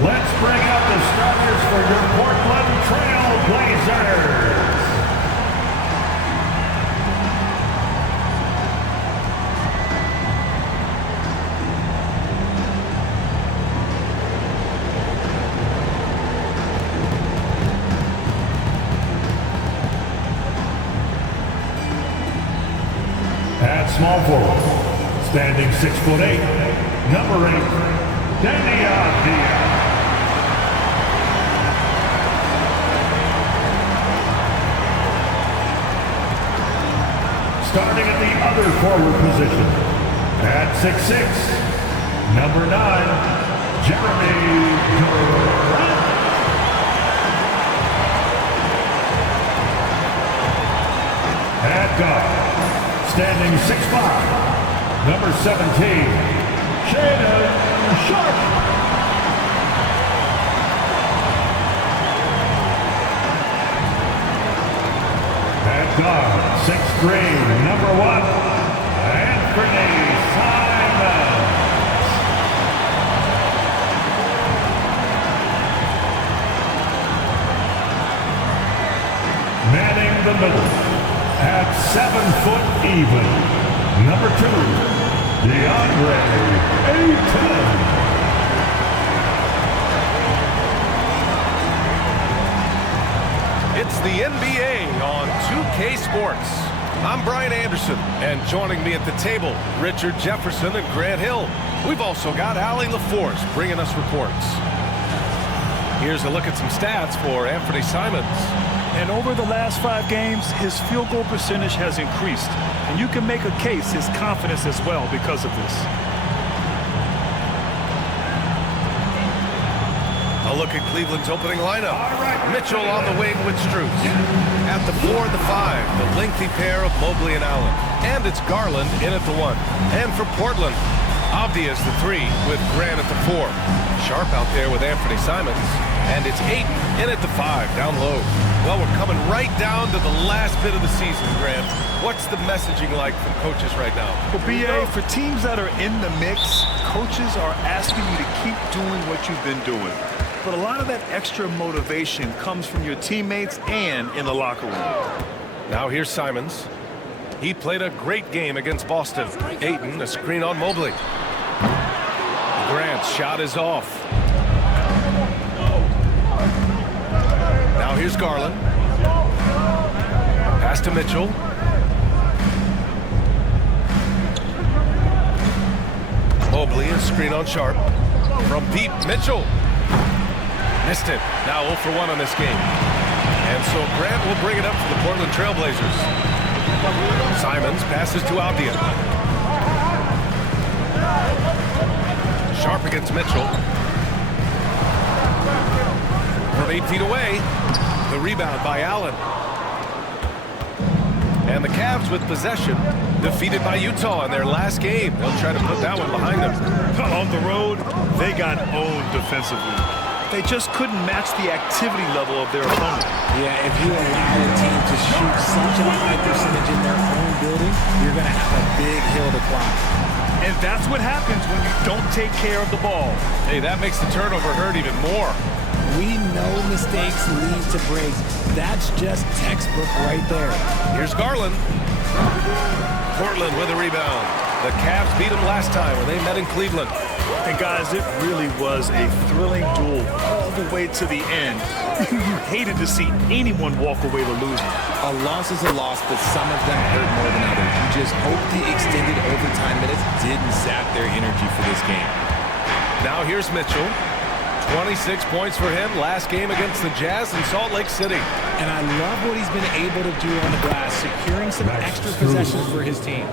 Let's bring out the starters for your Portland Trailblazers. At small forward, standing 6'8", number 8, Danny Avdia. Starting at the other forward position, at 6'6", number 9, Jeremy Grant. At guard, standing 6'5", number 17, Shaedon Sharpe. At guard, 6'3", number 1, Anthony Simons. Manning the middle, at 7 foot even, number 2, DeAndre Ayton. It's the NBA on 2K Sports. I'm Brian Anderson, and joining me at the table, Richard Jefferson and Grant Hill. We've also got Allie LaForce bringing us reports. Here's a look at some stats for Anthony Simons. And over the last 5 games, his field goal percentage has increased. And you can make a case his confidence as well because of this. A look at Cleveland's opening lineup. Mitchell on the wing with Strus. At the 4, the 5, the lengthy pair of Mobley and Allen. And it's Garland in at the 1. And for Portland, Avdia is the 3 with Grant at the 4. Sharpe out there with Anthony Simons. And it's Ayton in at the 5, down low. Well, we're coming right down to the last bit of the season, Grant. What's the messaging like from coaches right now? Well, BA, for teams that are in the mix, coaches are asking you to keep doing what you've been doing. But a lot of that extra motivation comes from your teammates and in the locker room. Now here's Simons. He played a great game against Boston. Ayton, a screen on Mobley. Grant's shot is off. Now here's Garland. Pass to Mitchell. Mobley, a screen on Sharpe. From deep, Mitchell. Missed it. Now 0 for 1 on this game. And so Grant will bring it up for the Portland Trailblazers. Simons passes to Avdia. Sharpe against Mitchell. From 8 feet away, the rebound by Allen. And the Cavs with possession, defeated by Utah in their last game. They'll try to put that one behind them. On the road, they got owned defensively. They just couldn't match the activity level of their opponent. Yeah, if you allow a team to shoot such a high percentage in their own building, you're going to have a big hill to climb. And that's what happens when you don't take care of the ball. Hey, that makes the turnover hurt even more. We know mistakes lead to breaks. That's just textbook right there. Here's Garland. Portland with a rebound. The Cavs beat them last time when they met in Cleveland. And guys, it really was a thrilling duel all the way to the end. You hated to see anyone walk away with losing. A loss is a loss, but some of them hurt more than others. You just hope the extended overtime minutes didn't sap their energy for this game. Now here's Mitchell. 26 points for him last game against the Jazz in Salt Lake City. And I love what he's been able to do on the glass, securing some extra possessions for his team.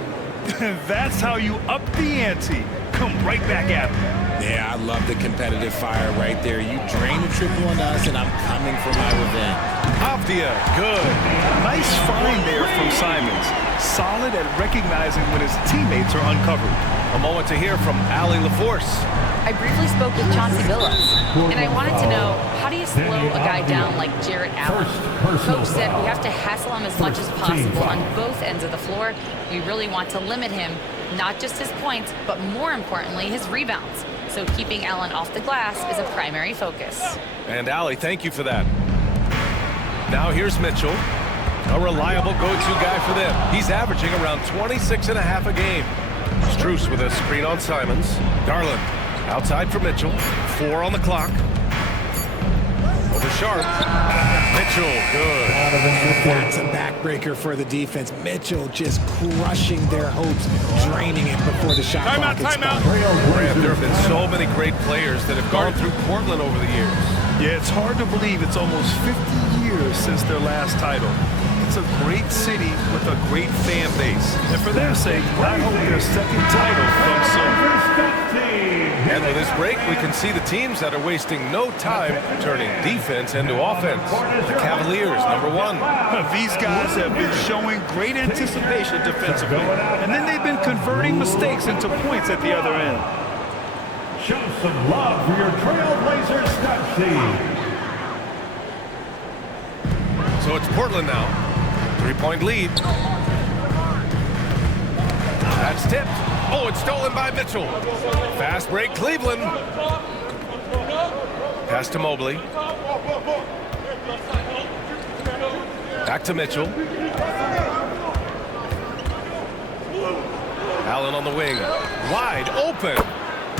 That's how you up the ante. Come right back at him. Yeah, I love the competitive fire right there. You drain the triple on us, and I'm coming for my revenge. Avdia, good. Nice find there from Simons. Solid at recognizing when his teammates are uncovered. A moment to hear from Allie LaForce. I briefly spoke with Chauncey Billups, and I wanted to know, how do you slow a guy down like Jarrett Allen? Coach said we have to hassle him as much as possible on both ends of the floor. We really want to limit him, not just his points, but more importantly, his rebounds. so keeping Allen off the glass is a primary focus. And Allie, thank you for that. Now here's Mitchell, a reliable go-to guy for them. He's averaging around 26.5 a game. Strus with a screen on Simons. Garland outside for Mitchell. 4 on the clock. Over Sharp. Mitchell, good. That's a backbreaker for the defense. Mitchell just crushing their hopes, draining it before the shot clock expires. There have been so many great players that have gone through Portland over the years. Yeah, it's hard to believe it's almost 50 years since their last title. It's a great city with a great fan base. And for their sake, I hope their second title comes soon. And with this break, we can see the teams that are wasting no time turning defense into offense. The Cavaliers, number 1. These guys have been showing great anticipation defensively, and then they've been converting mistakes into points at the other end. Show some love for your Trailblazers stat sheet. So it's Portland now. 3-point lead. That's tipped. Oh, it's stolen by Mitchell. Fast break, Cleveland. Pass to Mobley. Back to Mitchell. Allen on the wing. Wide open.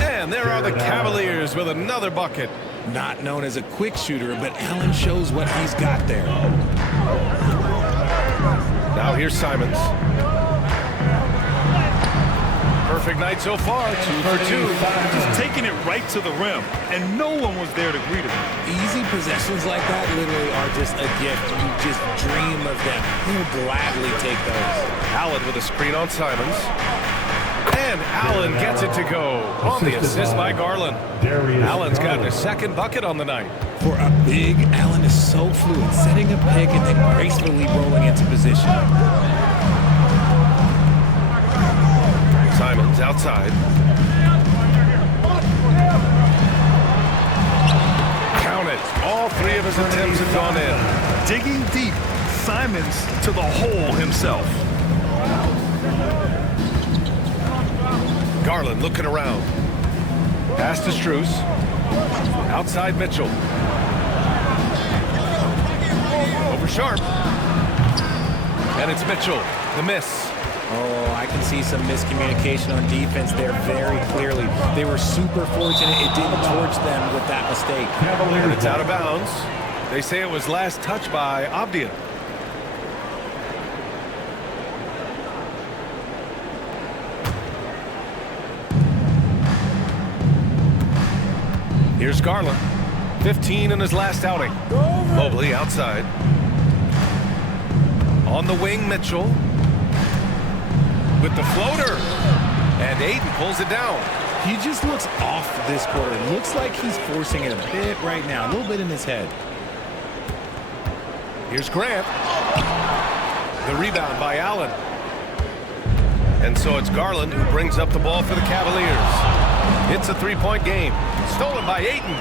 And there are the Cavaliers with another bucket. Not known as a quick shooter, but Allen shows what he's got there. Now here's Simons. Perfect night so far, 2 for 2. Just taking it right to the rim, and no one was there to greet him. Easy possessions like that literally are just a gift. You just dream of them. He'll gladly take those. Allen with a screen on Simons. And Allen gets it to go on the assist by Garland. Allen's got a second bucket on the night. For a big, Allen is so fluid, setting a pick and then gracefully rolling into position. Simons outside. Count it. All 3 of his attempts have gone in. Digging deep, Simons to the hole himself. Garland looking around. Pass to Strus. Outside Mitchell. Over Sharp. And it's Mitchell. The miss. Oh, I can see some miscommunication on defense there very clearly. They were super fortunate it didn't torch them with that mistake. And it's out of bounds. They say it was last touched by Abdia. Here's Garland. 15 in his last outing. Mobley outside. On the wing, Mitchell. With the floater. And Ayton pulls it down. He just looks off this quarter. It looks like he's forcing it a bit right now. A little bit in his head. Here's Grant. The rebound by Allen. And so it's Garland who brings up the ball for the Cavaliers. It's a 3-point game. Stolen by Ayton.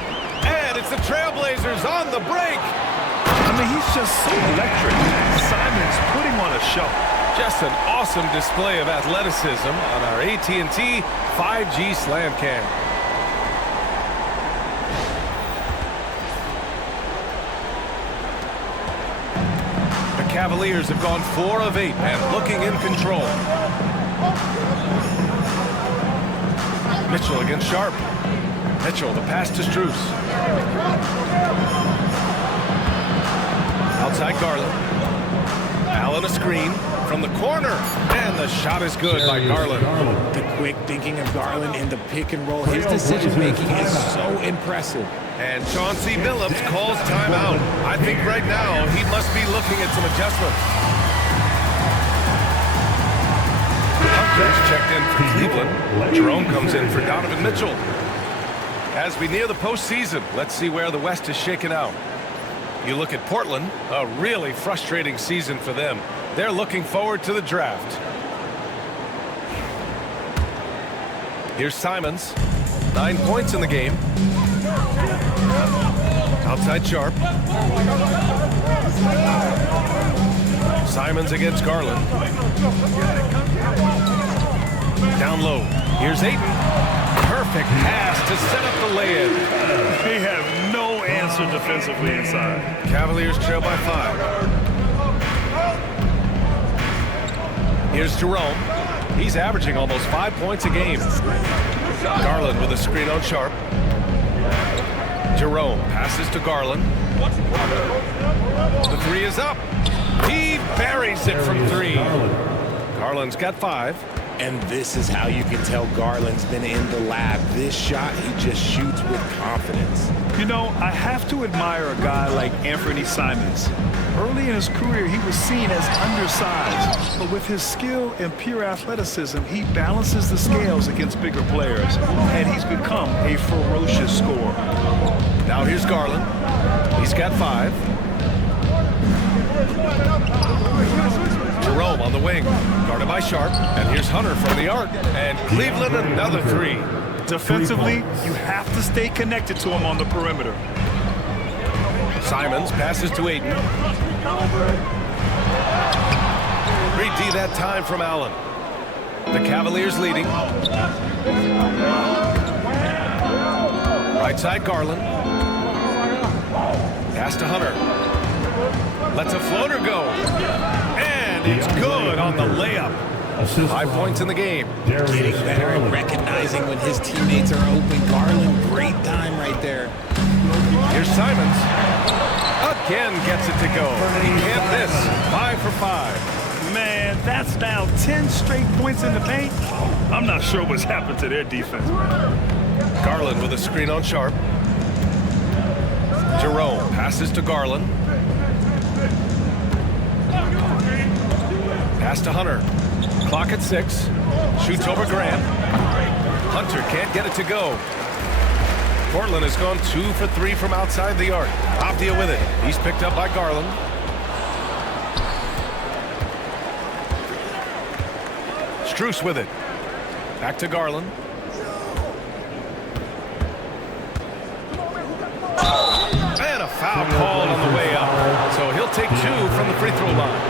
And it's the Trailblazers on the break. I mean, he's just so electric. Simons putting on a show. Just an awesome display of athleticism on our AT&T 5G Slam Cam. The Cavaliers have gone 4 of 8 and looking in control. Mitchell against Sharp. Mitchell, the pass to Strus. Outside Garland. Allen a screen from the corner. And the shot is good by Garland. The quick thinking of Garland in the pick and roll. His decision making is so impressive. And Chauncey Billups calls timeout. I think right now he must be looking at some adjustments. Hunter's checked in for Cleveland. Jerome comes in for Donovan Mitchell. As we near the postseason, let's see where the West is shaken out. You look at Portland, a really frustrating season for them. They're looking forward to the draft. Here's Simons. 9 points in the game. Outside Sharp. Simons against Garland. Down low. Here's Ayton. Perfect Perfect pass to set up the lay-in. They have no answer defensively inside. Cavaliers trail by 5. Here's Jerome. He's averaging almost 5 points a game. Garland with a screen on Sharp. Jerome passes to Garland. The 3 is up. He buries it from 3. Garland's got 5. And this is how you can tell Garland's been in the lab. This shot, he just shoots with confidence. You know, I have to admire a guy like Anthony Simons. Early in his career, he was seen as undersized, but with his skill and pure athleticism, he balances the scales against bigger players, and he's become a ferocious scorer. Now here's Garland. He's got 5. Jerome on the wing, guarded by Sharp, and here's Hunter from the arc, and Cleveland another 3. Defensively, you have to stay connected to him on the perimeter. Simons passes to Ayton. 3D that time from Allen. The Cavaliers leading. Right side Garland. Pass to Hunter. Lets a floater go. And it's good on the layup. 5 points in the game. Getting better at recognizing when his teammates are open. Garland, great time right there. Here's Simons. Again gets it to go. He can't miss. 5 for 5. Man, that's now 10 straight points in the paint. I'm not sure what's happened to their defense, man. Garland with a screen on Sharp. Jerome passes to Garland. Pass to Hunter. Clock at 6. Shoots over Grant. Hunter can't get it to go. Portland has gone 2 for 3 from outside the arc. Optia with it. He's picked up by Garland. Strus with it. Back to Garland. And a foul called on the way up. So he'll take 2 from the free throw line.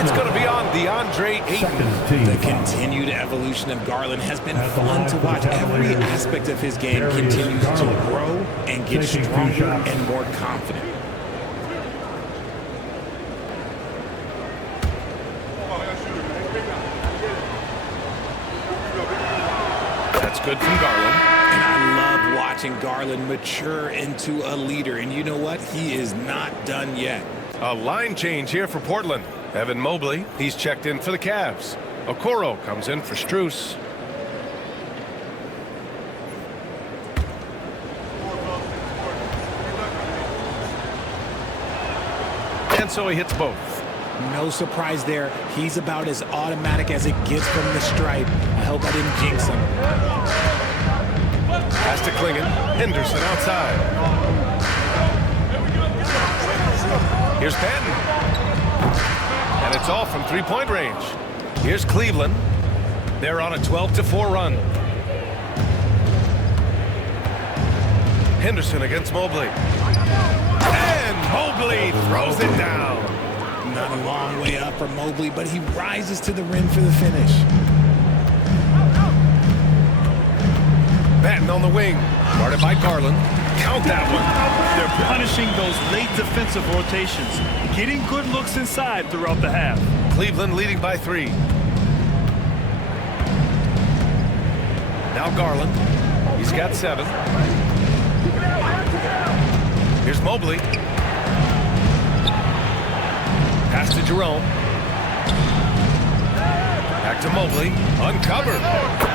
It's going to be on DeAndre Ayton. The continued evolution of Garland has been fun to watch. Every aspect of his game continues to grow and get stronger and more confident. That's good from Garland. And I love watching Garland mature into a leader. And you know what? He is not done yet. A line change here for Portland. Evan Mobley, he's checked in for the Cavs. Okoro comes in for Strus. And so he hits both. No surprise there. He's about as automatic as it gets from the stripe. I hope I didn't jinx him. Pass to Klingon. Henderson outside. Here's Patton. And it's all from three-point range. Here's Cleveland. They're on a 12-4 run. Henderson against Mobley. And Mobley throws it down. Not a long way up for Mobley, but he rises to the rim for the finish. Patton on the wing. Guarded by Garland. Count that one. They're punishing those late defensive rotations, getting good looks inside throughout the half. Cleveland leading by 3. Now Garland. He's got 7. Here's Mobley. Pass to Jerome. Back to Mobley. Uncovered.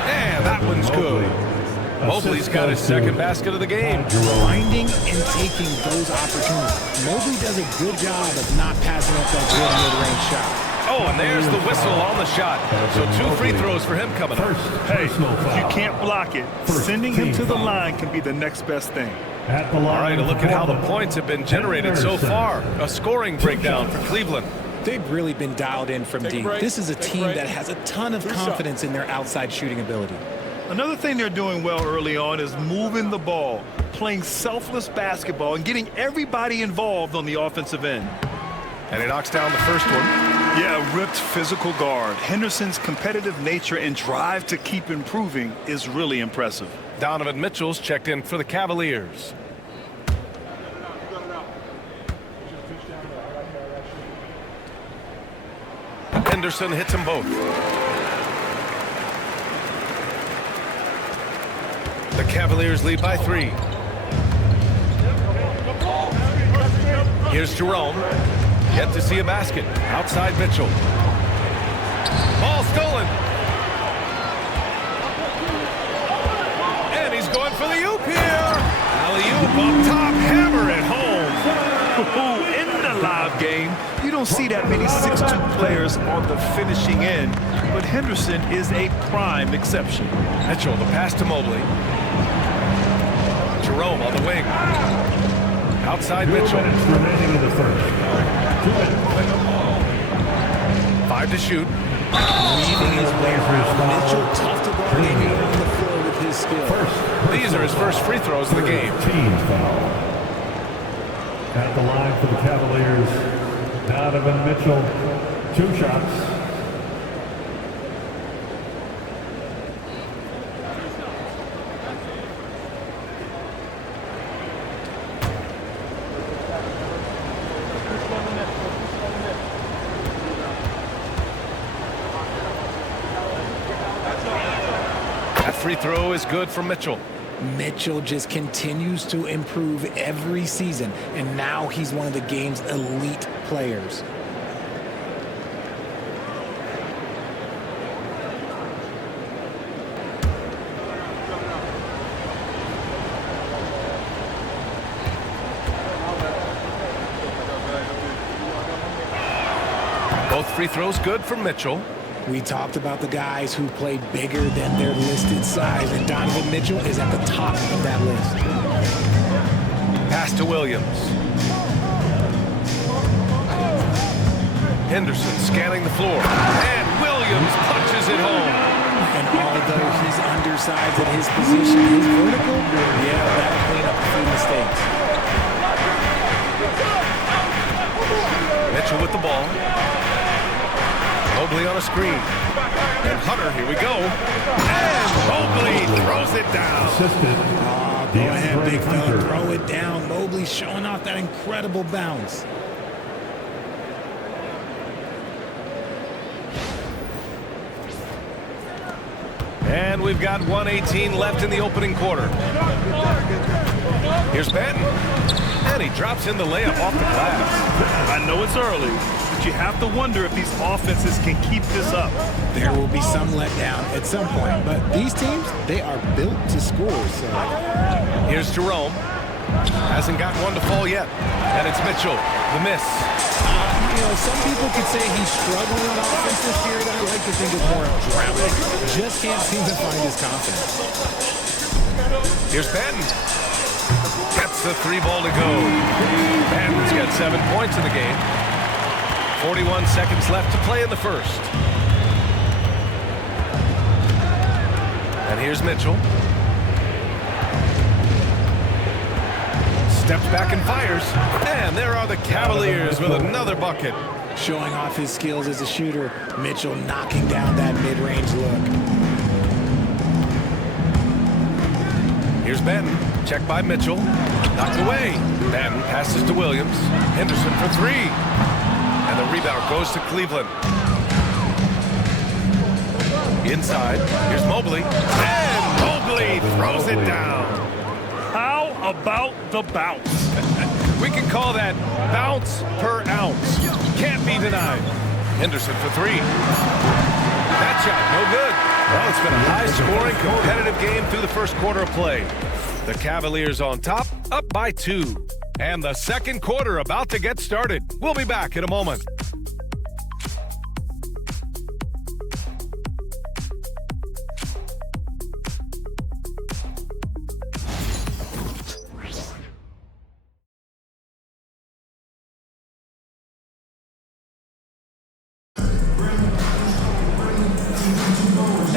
And that one's good. Mobley's got his second basket of the game. Finding and taking those opportunities. Mobley does a good job of not passing up that good mid-range shot. Oh, and there's the whistle on the shot. So 2 free throws for him coming up. Hey, if you can't block it, sending him to the line can be the next best thing. All right, a look at how the points have been generated so far. A scoring breakdown for Cleveland. They've really been dialed in from deep. This is a team that has a ton of confidence in their outside shooting ability. Another thing they're doing well early on is moving the ball, playing selfless basketball, and getting everybody involved on the offensive end. And he knocks down the first one. Yeah, ripped physical guard. Henderson's competitive nature and drive to keep improving is really impressive. Donovan Mitchell's checked in for the Cavaliers. Henderson hits them both. The Cavaliers lead by 3. Here's Jerome. Yet to see a basket. Outside Mitchell. Ball stolen. And he's going for the oop here. Alley-oop up top. Hammer at home. In the live game, you don't see that many 6'2 players on the finishing end, but Henderson is a prime exception. Mitchell, the pass to Mobley. Jerome on the wing. Outside Mitchell. 2 minutes remaining in the first. 2 minutes. 5 to shoot. Weaving his way around. Mitchell, tough to guard anywhere on the floor with his skill. These are his first free throws of the game. Team foul. At the line for the Cavaliers, Donovan Mitchell, 2 shots. That free throw is good for Mitchell. Mitchell just continues to improve every season, and now he's one of the game's elite players. Both free throws good for Mitchell. We talked about the guys who played bigger than their listed size, and Donovan Mitchell is at the top of that list. Pass to Williams. Henderson scanning the floor. And Williams punches it home. And although he's undersized at his position, his vertical, yeah, that'll clean up a few mistakes. Mitchell with the ball. Mobley on a screen. And Hunter, here we go. And Mobley throws it down. Go ahead, big fella, throw it down. Mobley showing off that incredible bounce. And we've got 1:18 left in the opening quarter. Here's Benton. And he drops in the layup off the glass. I know it's early, but you have to wonder if these offenses can keep this up. There will be some letdown at some point, but these teams, they are built to score. So here's Jerome. Hasn't got one to fall yet. And it's Mitchell. The miss. You know, some people could say he's struggling in offensive period. I like to think it's more drowning. Just can't seem to find his confidence. Here's Benton. Gets the 3 ball to go. Benton's got 7 points in the game. 41 seconds left to play in the first. And here's Mitchell. Steps back and fires. And there are the Cavaliers with another bucket. Showing off his skills as a shooter. Mitchell knocking down that mid-range look. Here's Benton. Checked by Mitchell. Knocked away. Benton passes to Williams. Henderson for 3. And the rebound goes to Cleveland. Inside. Here's Mobley. And Mobley throws it down. How about the bounce? We can call that bounce per ounce. Can't be denied. Henderson for 3. That shot, no good. Well, it's been a high-scoring, competitive game through the first quarter of play. The Cavaliers on top, up by 2. And the second quarter about to get started. We'll be back in a moment.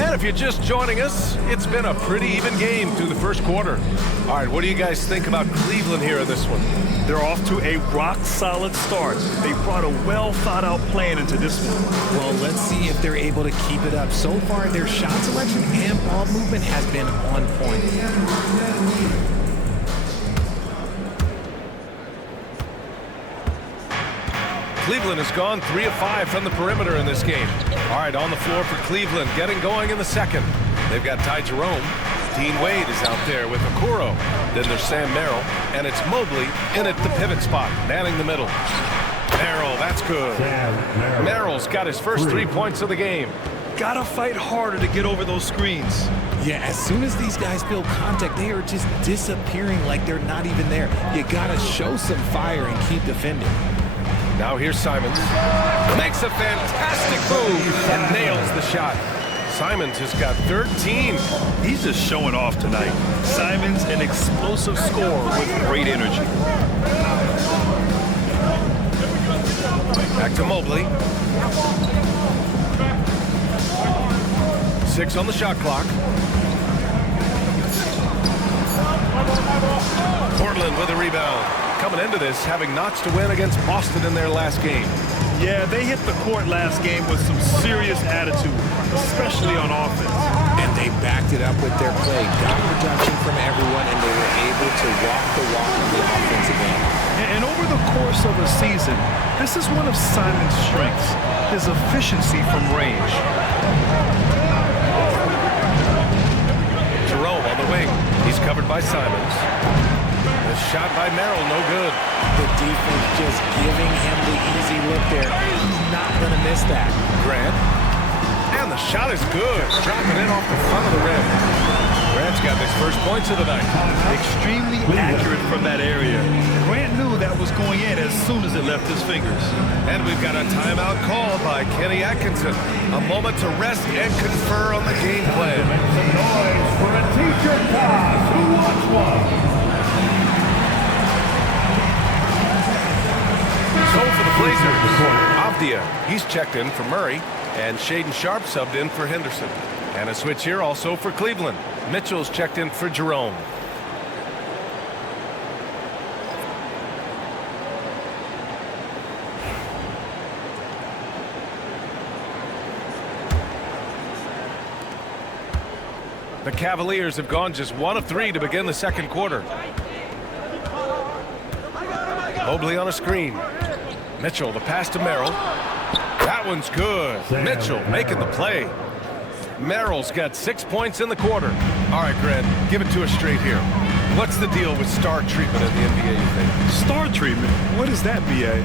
And if you're just joining us, it's been a pretty even game through the first quarter. All right, what do you guys think about Cleveland here in this one? They're off to a rock-solid start. They brought a well-thought-out plan into this one. Well, let's see if they're able to keep it up. So far, their shot selection and ball movement has been on point. Cleveland has gone 3 of 5 from the perimeter in this game. All right, on the floor for Cleveland, getting going in the second. They've got Ty Jerome. Dean Wade is out there with Okoro. Then there's Sam Merrill, and it's Mobley in at the pivot spot, manning the middle. Merrill, that's good. Merrill's got his first 3 points of the game. Gotta fight harder to get over those screens. Yeah, as soon as these guys feel contact, they are just disappearing like they're not even there. You gotta show some fire and keep defending. Now here's Simons. Makes a fantastic move and nails the shot. Simons has got 13. He's just showing off tonight. Simons, an explosive scorer with great energy. Back to Mobley. 6 on the shot clock. Portland with a rebound. Coming into this, having notched a win against Boston in their last game. Yeah, they hit the court last game with some serious attitude, especially on offense. And they backed it up with their play. Got production from everyone, and they were able to walk the walk on the offensive end. And over the course of a season, this is one of Simon's strengths, his efficiency from range. Jerome on the wing. He's covered by Simons. The shot by Merrill, no good. The defense just giving him the easy look there. He's not going to miss that. Grant. And the shot is good. Dropping in off the front of the rim. Grant's got his first points of the night. Extremely accurate from that area. Grant knew that was going in as soon as it left his fingers. And we've got a timeout called by Kenny Atkinson. A moment to rest and confer on the game plan. Make some noise for a t-shirt toss. Who wants one? So for the Blazers, Avdia, he's checked in for Murray, and Shaden Sharp subbed in for Henderson. And a switch here also for Cleveland. Mitchell's checked in for Jerome. The Cavaliers have gone just 1 of 3 to begin the second quarter. Mobley on a screen. Mitchell, the pass to Merrill. That one's good. Mitchell making the play. Merrill's got 6 points in the quarter. All right, Grant, give it to us straight here. What's the deal with star treatment in the NBA, you think? Star treatment? What is that, B.A.?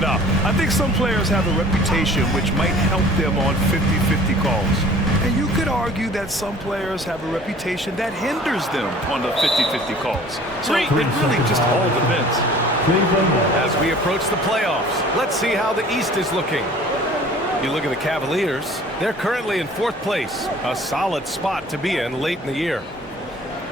No, I think some players have a reputation which might help them on 50-50 calls. And you could argue that some players have a reputation that hinders them on the 50-50 calls. So it really just all depends. As we approach the playoffs, let's see how the East is looking. You look at the Cavaliers, they're currently in 4th place, a solid spot to be in late in the year.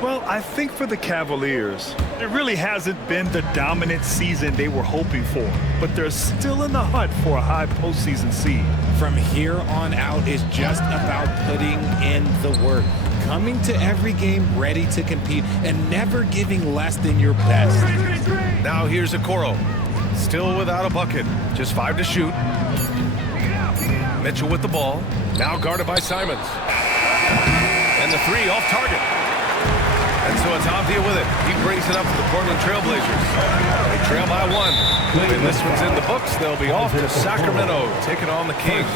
Well, I think for the Cavaliers, it really hasn't been the dominant season they were hoping for, but they're still in the hunt for a high postseason seed. From here on out is just about putting in the work, coming to every game ready to compete, and never giving less than your best. Now here's Okoro, still without a bucket, just 5 to shoot. Mitchell with the ball, now guarded by Simons. And the 3 off target. And so it's Avdia with it. He brings it up to the Portland Trailblazers. They trail by 1. When this one's in the books, they'll be off to Sacramento, taking on the Kings.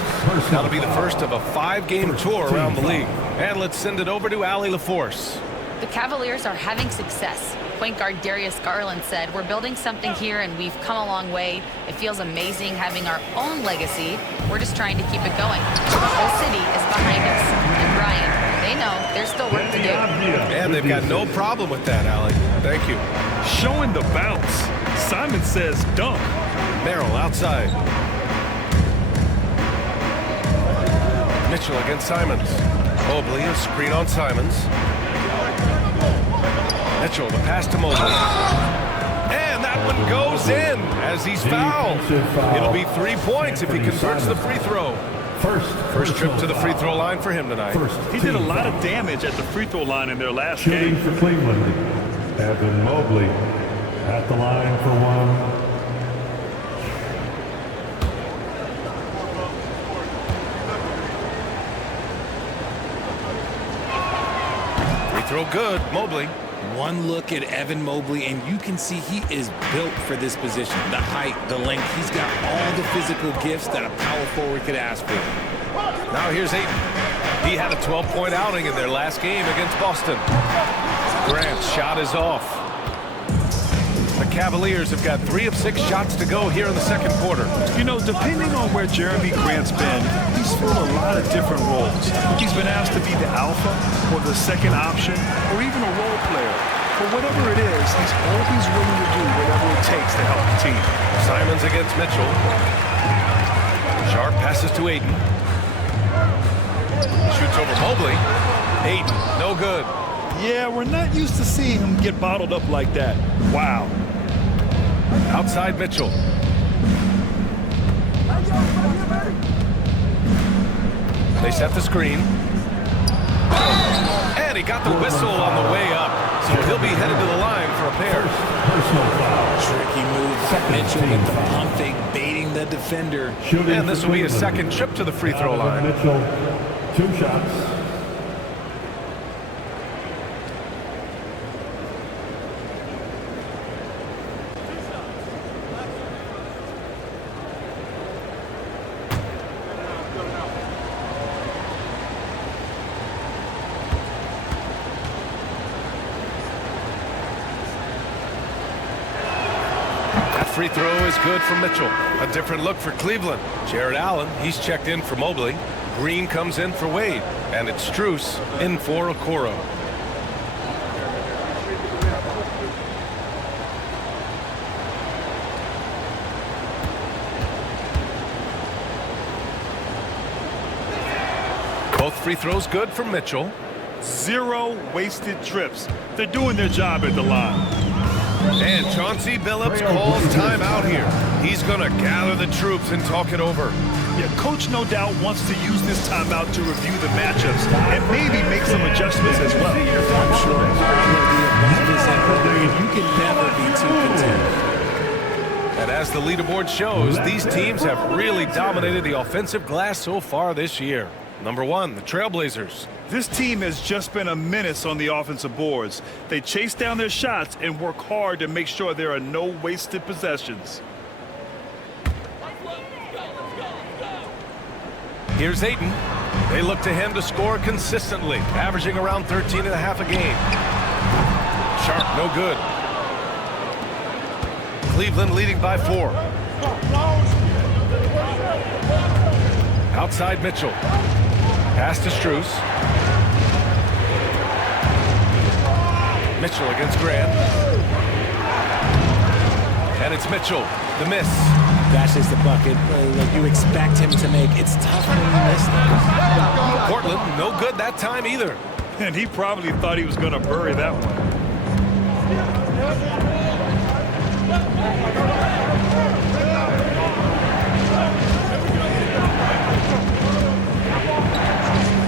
That'll be the first of a 5-game tour around the league. And let's send it over to Allie LaForce. The Cavaliers are having success. Point guard Darius Garland said, "We're building something here and we've come a long way. It feels amazing having our own legacy. We're just trying to keep it going. The whole city is behind us." And Brian, they know there's still work to do. And they've got no problem with that, Allie. Thank you. Showing the bounce. Simon says dunk. Merrill outside. Mitchell against Simons. Mobley, a screen on Simons. Mitchell, the pass to Mobley. And that one goes in as he's fouled. It'll be 3 points if he converts the free throw. First trip to the free throw line for him tonight. He did a lot of damage at the free throw line in their last Shooting game. for Cleveland, Evan Mobley. At the line for one. Throw good, Mobley. One look at Evan Mobley, and you can see he is built for this position. The height, the length, he's got all the physical gifts that a power forward could ask for. Now here's Ayton. He had a 12-point outing in their last game against Boston. Grant's shot is off. The Cavaliers have got 3 of 6 shots to go here in the second quarter. You know, depending on where Jeremy Grant's been, he's filled a lot of different roles. He's been asked to be the alpha or the second option or even a role player. But whatever it is, he's always willing to do whatever it takes to help the team. Simons against Mitchell. Sharp passes to Ayton. Shoots over Mobley. Ayton, no good. Yeah, we're not used to seeing him get bottled up like that. Wow. Outside Mitchell. They set the screen. And he got the whistle on the way up. So he'll be headed to the line for a pair. Personal foul. Tricky move. Mitchell with the pump fake, baiting the defender. And this will be his second trip to the free throw line. Mitchell, 2 shots. Free throw is good for Mitchell. A different look for Cleveland. Jared Allen, he's checked in for Mobley. Green comes in for Wade. And it's Strus in for Okoro. Both free throws good for Mitchell. 0 wasted trips. They're doing their job at the line. And Chauncey Billups calls timeout here. He's going to gather the troops and talk it over. Yeah, Coach no doubt wants to use this timeout to review the matchups and maybe make some adjustments as well. I'm sure you can never be too content. And as the leaderboard shows, these teams have really dominated the offensive glass so far this year. Number 1, the Trailblazers. This team has just been a menace on the offensive boards. They chase down their shots and work hard to make sure there are no wasted possessions. Here's Ayton. They look to him to score consistently, averaging around 13.5 a game. Sharp, no good. Cleveland leading by 4. Outside Mitchell. Pass to Strus. Mitchell against Grant. And it's Mitchell. The miss. That's just the bucket like you expect him to make. It's tough when you miss those. Portland, no good that time either. And he probably thought he was going to bury that one.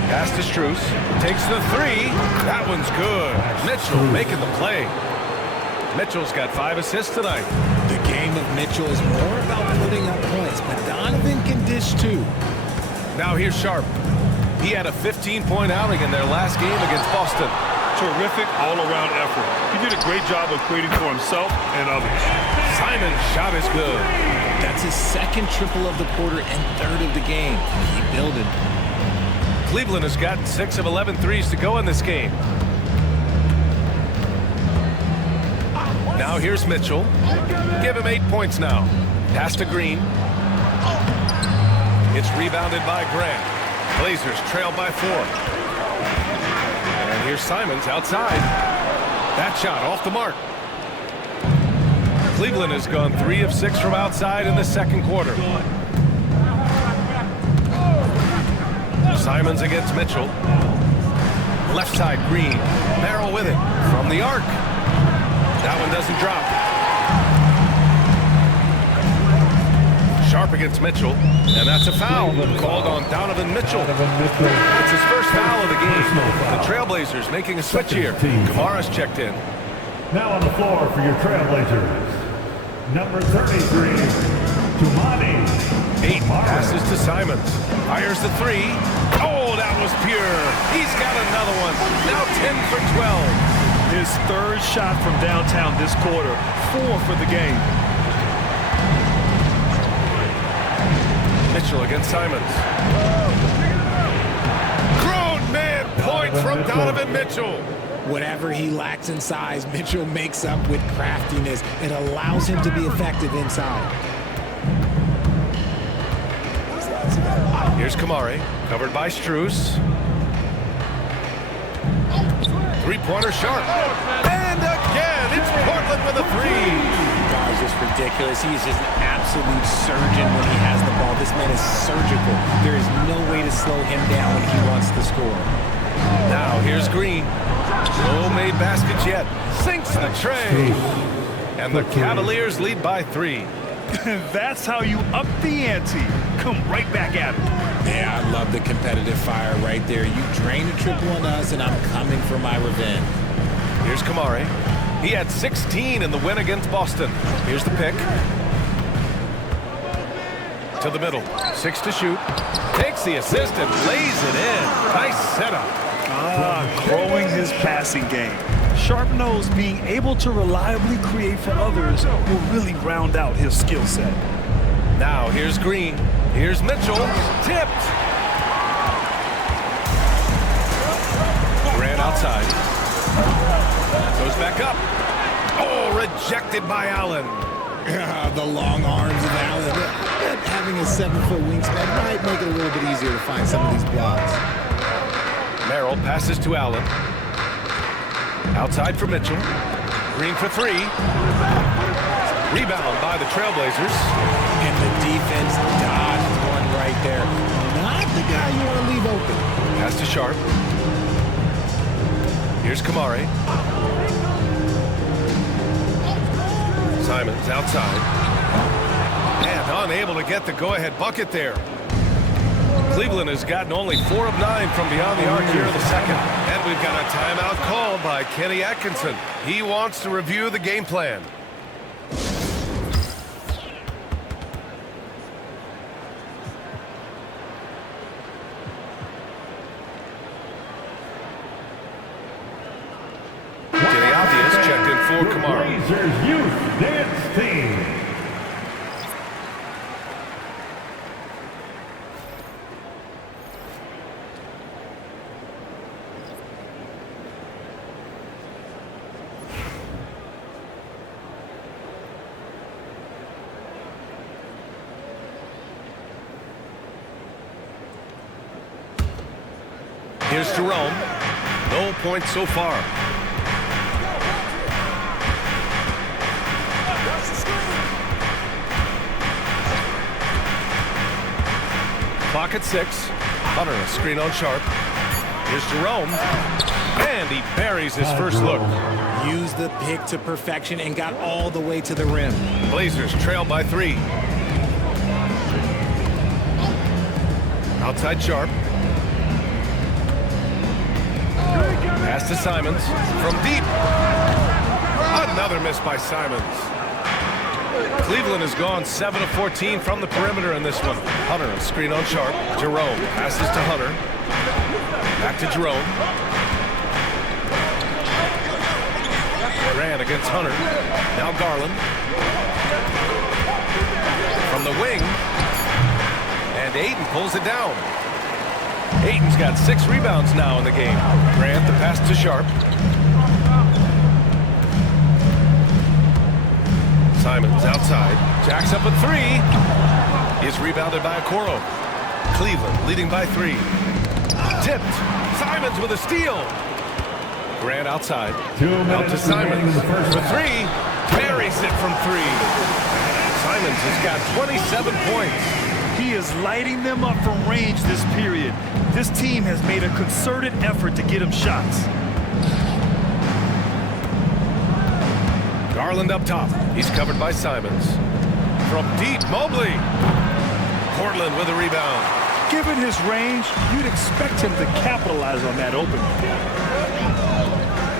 Pass to Strus. Takes the 3. That one's good. Mitchell making the play. Mitchell's got 5 assists tonight. The game of Mitchell is more about putting up points, but Donovan can dish too. Now here's Sharp. He had a 15-point outing in their last game against Boston. Terrific all-around effort. He did a great job of creating for himself and others. Simon's shot is good. That's his second triple of the quarter and 3rd of the game. Keep building. Cleveland has got 6 of 11 threes to go in this game. Now here's Mitchell. Give him 8 points now. Pass to Green. It's rebounded by Grant. Blazers trail by 4. And here's Simons outside. That shot off the mark. Cleveland has gone 3 of 6 from outside in the second quarter. Simons against Mitchell. Left side, Green. Merrill with it from the arc. That one doesn't drop. Sharp against Mitchell, and that's a foul called on Donovan Mitchell. It's his first foul of the game. The Trailblazers making a switch here. Kamara's checked in. Now on the floor for your Trailblazers, number 33, Tumani. Ayton passes to Simons. Fires the three. Oh, that was pure. He's got another one. Now 10 for 12. His third shot from downtown this quarter. 4 for the game. Mitchell against Simons. Grown man point from Donovan Mitchell. Whatever he lacks in size, Mitchell makes up with craftiness. It allows him to be effective inside. Here's Kamari, covered by Strus. Three-pointer sharp. And again, it's Portland with a three. Guys, just ridiculous. He is just an absolute surgeon when he has the ball. This man is surgical. There is no way to slow him down when he wants to score. Now here's Green. No made baskets yet. Sinks the tray. And the Cavaliers lead by 3. That's how you up the ante. Come right back at him. Yeah, I love the competitive fire right there. You drain a triple on us, and I'm coming for my revenge. Here's Kamari. He had 16 in the win against Boston. Here's the pick. To the middle. 6 to shoot. Takes the assist and lays it in. Nice setup. Growing his passing game. Sharp knows being able to reliably create for others will really round out his skill set. Now here's Green. Here's Mitchell. Tipped. Grant outside. Goes back up. Oh, rejected by Allen. The long arms of Allen. I bet having a 7-foot wingspan might make it a little bit easier to find some of these blocks. Merrill passes to Allen. Outside for Mitchell. Green for 3. Rebound by the Trailblazers. And the defense dodged one right there. Not the guy you want to leave open. Pass to Sharp. Here's Kamari. Simons outside. And unable to get the go-ahead bucket there. Cleveland has gotten only 4 of 9 from beyond the arc here in the second. And we've got a timeout called by Kenny Atkinson. He wants to review the game plan. To the obvious, checked in for Kamara. Blazers Youth Dance Team. Here's Jerome. No points so far. Clock at 6. Hunter, a screen on Sharp. Here's Jerome. And he buries his first look. Used the pick to perfection and got all the way to the rim. Blazers trail by 3. Outside Sharp. Pass to Simons. From deep. Another miss by Simons. Cleveland has gone 7 of 14 from the perimeter in this one. Hunter, a screen on Sharp. Jerome passes to Hunter. Back to Jerome. Grant against Hunter. Now Garland. From the wing. And Ayton pulls it down. Ayton's got 6 rebounds now in the game. Grant, the pass to Sharp. Simons outside. Jacks up a 3. Is rebounded by Okoro. Cleveland leading by 3. Tipped. Simons with a steal. Grant outside. 2 Out minutes to Simons for 3. Buries it from 3. Simons has got 27 points. He is lighting them up from range this period. This team has made a concerted effort to get him shots. Garland up top. He's covered by Simons. From deep, Mobley. Portland with a rebound. Given his range, you'd expect him to capitalize on that opening.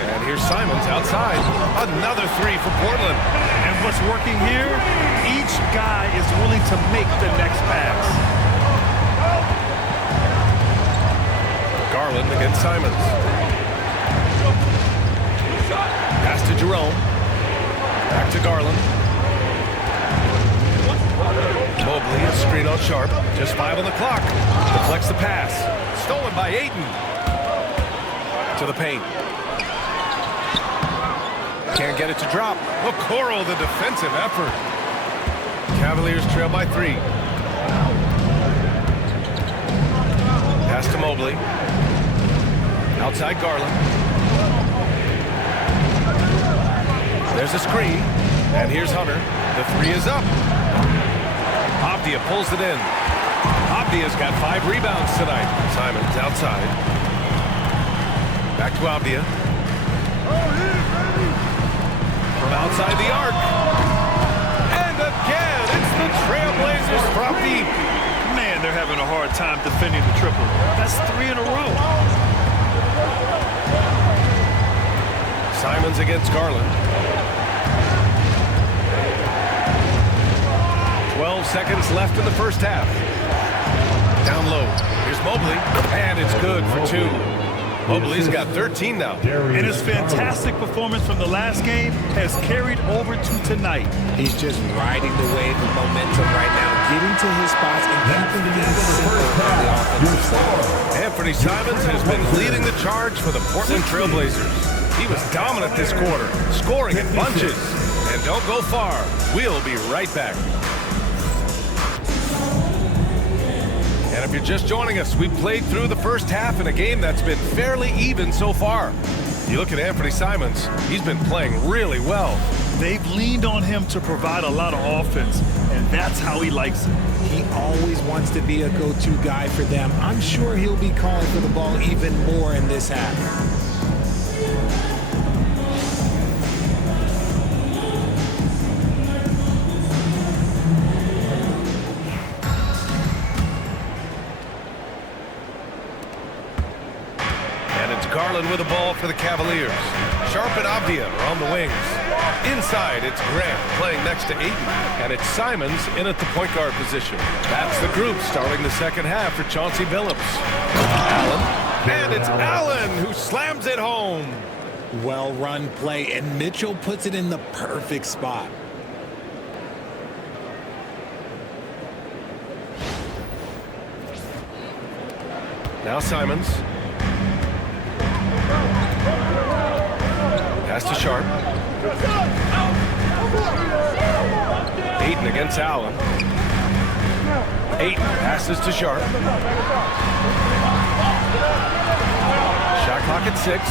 And here's Simons outside. Another three for Portland. And what's working here? Each guy is willing to make the next pass. Garland against Simons. Pass to Jerome. Back to Garland. Mobley, a screen on Sharp. Just 5 on the clock. Deflects the pass. Stolen by Ayton. To the paint. Can't get it to drop. Okoro, the defensive effort. Cavaliers trail by 3. Pass to Mobley. Outside Garland. There's a screen. And here's Hunter. The 3 is up. Avdia pulls it in. Avdia's got 5 rebounds tonight. Simons outside. Back to Avdia. From outside the arc. And again, it's the Trailblazers from deep. Man, they're having a hard time defending the triple. That's 3 in a row. Simons against Garland. 12 seconds left in the first half. Down low. Here's Mobley. And it's good for 2. Mobley's got 13 now. And his fantastic performance from the last game has carried over to tonight. He's just riding the wave of momentum right now, getting to his spots and keeping things simple on the offensive side. Anthony Simons has been leading the charge for the Portland Trailblazers. He was dominant this quarter, scoring in bunches. And don't go far. We'll be right back. And if you're just joining us, we played through the first half in a game that's been fairly even so far. You look at Anthony Simons, he's been playing really well. They've leaned on him to provide a lot of offense, and that's how he likes it. He always wants to be a go-to guy for them. I'm sure he'll be calling for the ball even more in this half. Garland with the ball for the Cavaliers. Sharp and Avdia are on the wings. Inside, it's Grant playing next to Ayton. And it's Simons in at the point guard position. That's the group starting the second half for Chauncey Billups. Allen. And it's Allen who slams it home. Well-run play, and Mitchell puts it in the perfect spot. Now Simons. Pass to Sharp. Ayton against Allen. Ayton passes to Sharp. Shot clock at 6.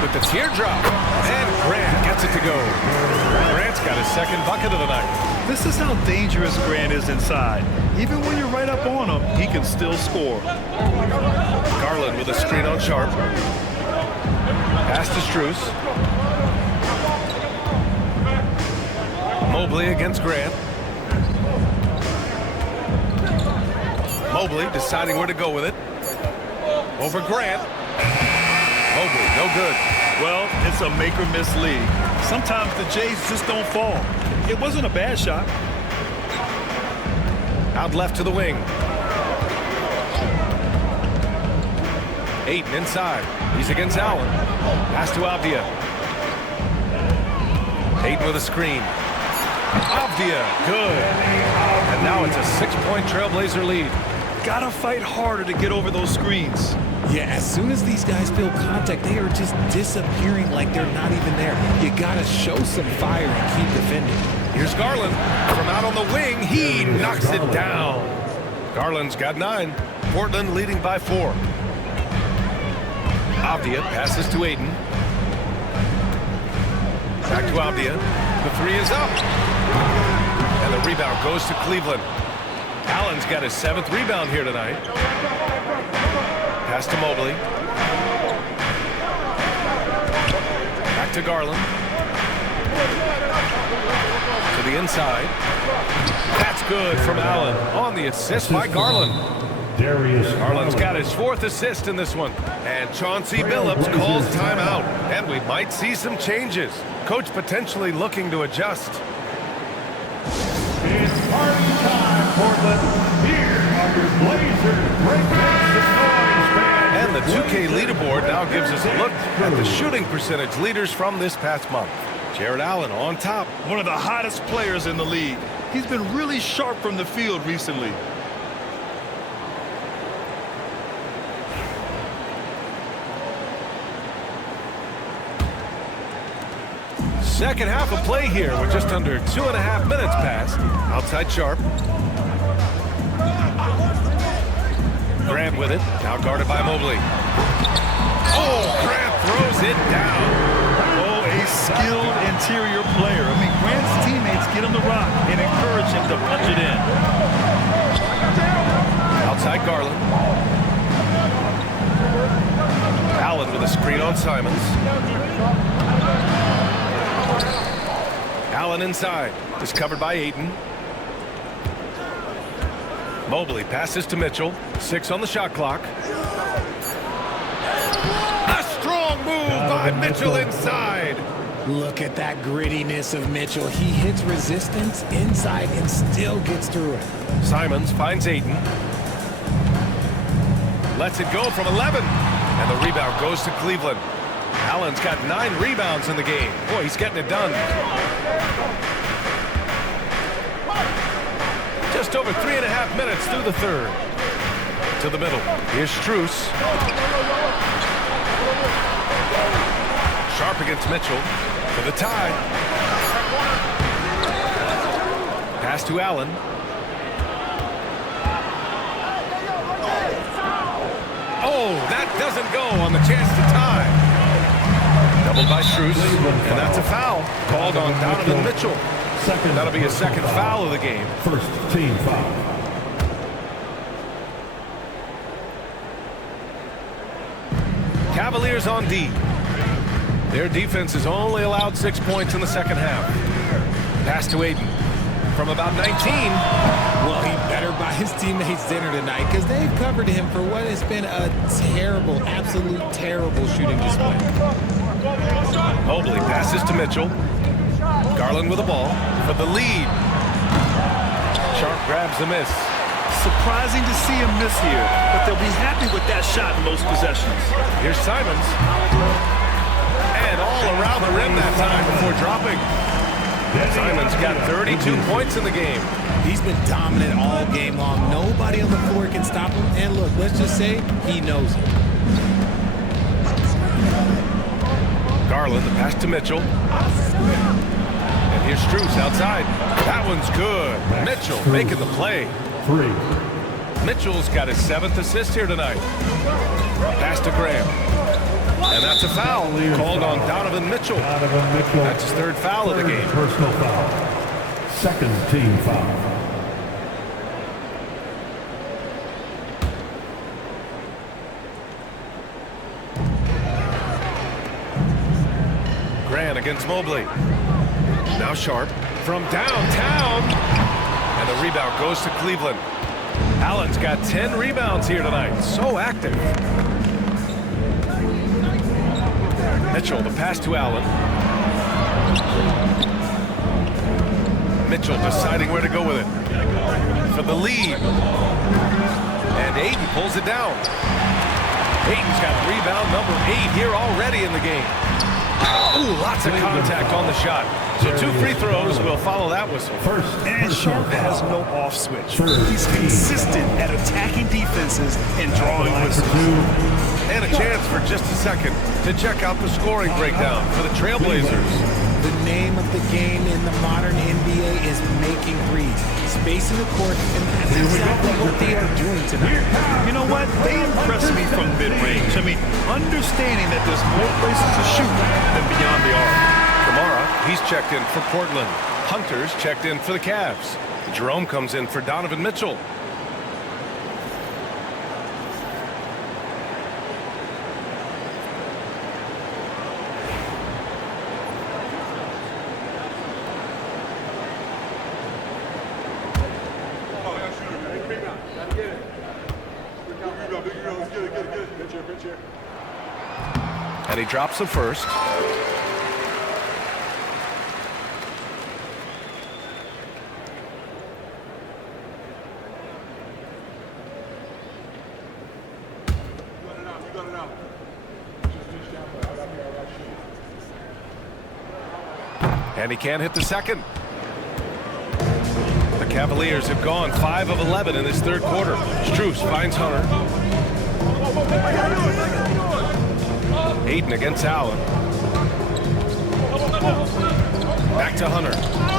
With the teardrop. And Grant gets it to go. Grant's got his second bucket of the night. This is how dangerous Grant is inside. Even when you're right up on him, he can still score. Garland with a screen on Sharp. Pass to Strus. Mobley against Grant. Mobley deciding where to go with it. Over Grant. Mobley, no good. Well, it's a make-or-miss league. Sometimes the Jays just don't fall. It wasn't a bad shot. Out left to the wing. Ayton inside. He's against Allen. Pass to Avdia. Ayton with a screen. Avdia, good. And now it's a 6-point Trailblazer lead. Gotta fight harder to get over those screens. Yeah, as soon as these guys feel contact, they are just disappearing like they're not even there. You gotta show some fire and keep defending. Here's Garland. From out on the wing, he knocks it down. Garland's got 9. Portland leading by 4. Avdia passes to Ayton. Back to Avdia. The 3 is up. And the rebound goes to Cleveland. Allen's got his 7th rebound here tonight. Pass to Mobley. Back to Garland. To the inside. That's good from Allen on the assist by Garland. Garland's got his 4th assist in this one. And Chauncey Billups calls timeout. And we might see some changes. Coach potentially looking to adjust. It's party time, Portland. Here are your Blazers. Break the noise, fans. And the 2K leaderboard now gives us a look at the shooting percentage leaders from this past month. Jared Allen on top. One of the hottest players in the league. He's been really sharp from the field recently. Second half of play here with just under 2.5 minutes passed. Outside Sharp. Grant with it. Now guarded by Mobley. Oh, Grant throws it down. Oh, a skilled interior player. I mean, Grant's teammates get him the rock and encourage him to punch it in. Outside Garland. Allen with a screen on Simons. Allen inside. Is covered by Ayton. Mobley passes to Mitchell. 6 on the shot clock. A strong move by Mitchell inside. Look at that grittiness of Mitchell. He hits resistance inside and still gets through it. Simons finds Ayton. Lets it go from 11. And the rebound goes to Cleveland. Allen's got 9 rebounds in the game. Boy, he's getting it done. Just over 3.5 minutes through the third. To the middle. Here's Strus. Sharp against Mitchell for the tie. Pass to Allen. Oh, that doesn't go on the chance to tie. Doubled by Strus, and that's a foul called on Donovan Mitchell. That'll be his 2nd foul of the game. First team foul. Cavaliers on D. Their defense has only allowed 6 points in the second half. Pass to Ayton from about 19. Well, he better buy his teammates dinner tonight because they've covered him for what has been a terrible, absolute terrible shooting display. Mobley passes to Mitchell. Garland with the ball for the lead. Sharp grabs the miss. Surprising to see him miss here, but they'll be happy with that shot in most possessions. Here's Simons. And all around the rim that time before dropping. Simons got 32 points in the game. He's been dominant all game long. Nobody on the floor can stop him. And look, let's just say he knows it. Garland, the pass to Mitchell. And here's Strus outside. That one's good. Mitchell making the play. 3. Mitchell's got his 7th assist here tonight. Pass to Graham. And that's a foul called on Donovan Mitchell. That's his 3rd foul of the game. Personal foul. 2nd team foul. Grant against Mobley. Now Sharp from downtown. And the rebound goes to Cleveland. Allen's got 10 rebounds here tonight. So active. Mitchell, the pass to Allen. Mitchell deciding where to go with it. For the lead. And Ayton pulls it down. Ayton's got rebound number 8 here already in the game. Ooh, lots of contact on the shot. So 2 free throws will follow that whistle. And Sharp has no off switch. He's consistent at attacking defenses and drawing whistles. And a chance for just a second to check out the scoring breakdown for the Trailblazers. The name of the game in the modern NBA is making threes, spacing the court, and that's exactly what they are doing tonight. You know what? They impress me from mid-range. I mean, understanding that there's more places to shoot than beyond the arc. Kamara, he's checked in for Portland. Hunter's checked in for the Cavs. Jerome comes in for Donovan Mitchell. And he drops the first. And he can't hit the second. The Cavaliers have gone 5 of 11 in this third quarter. Strus finds Hunter. Ayton against Allen. Back to Hunter.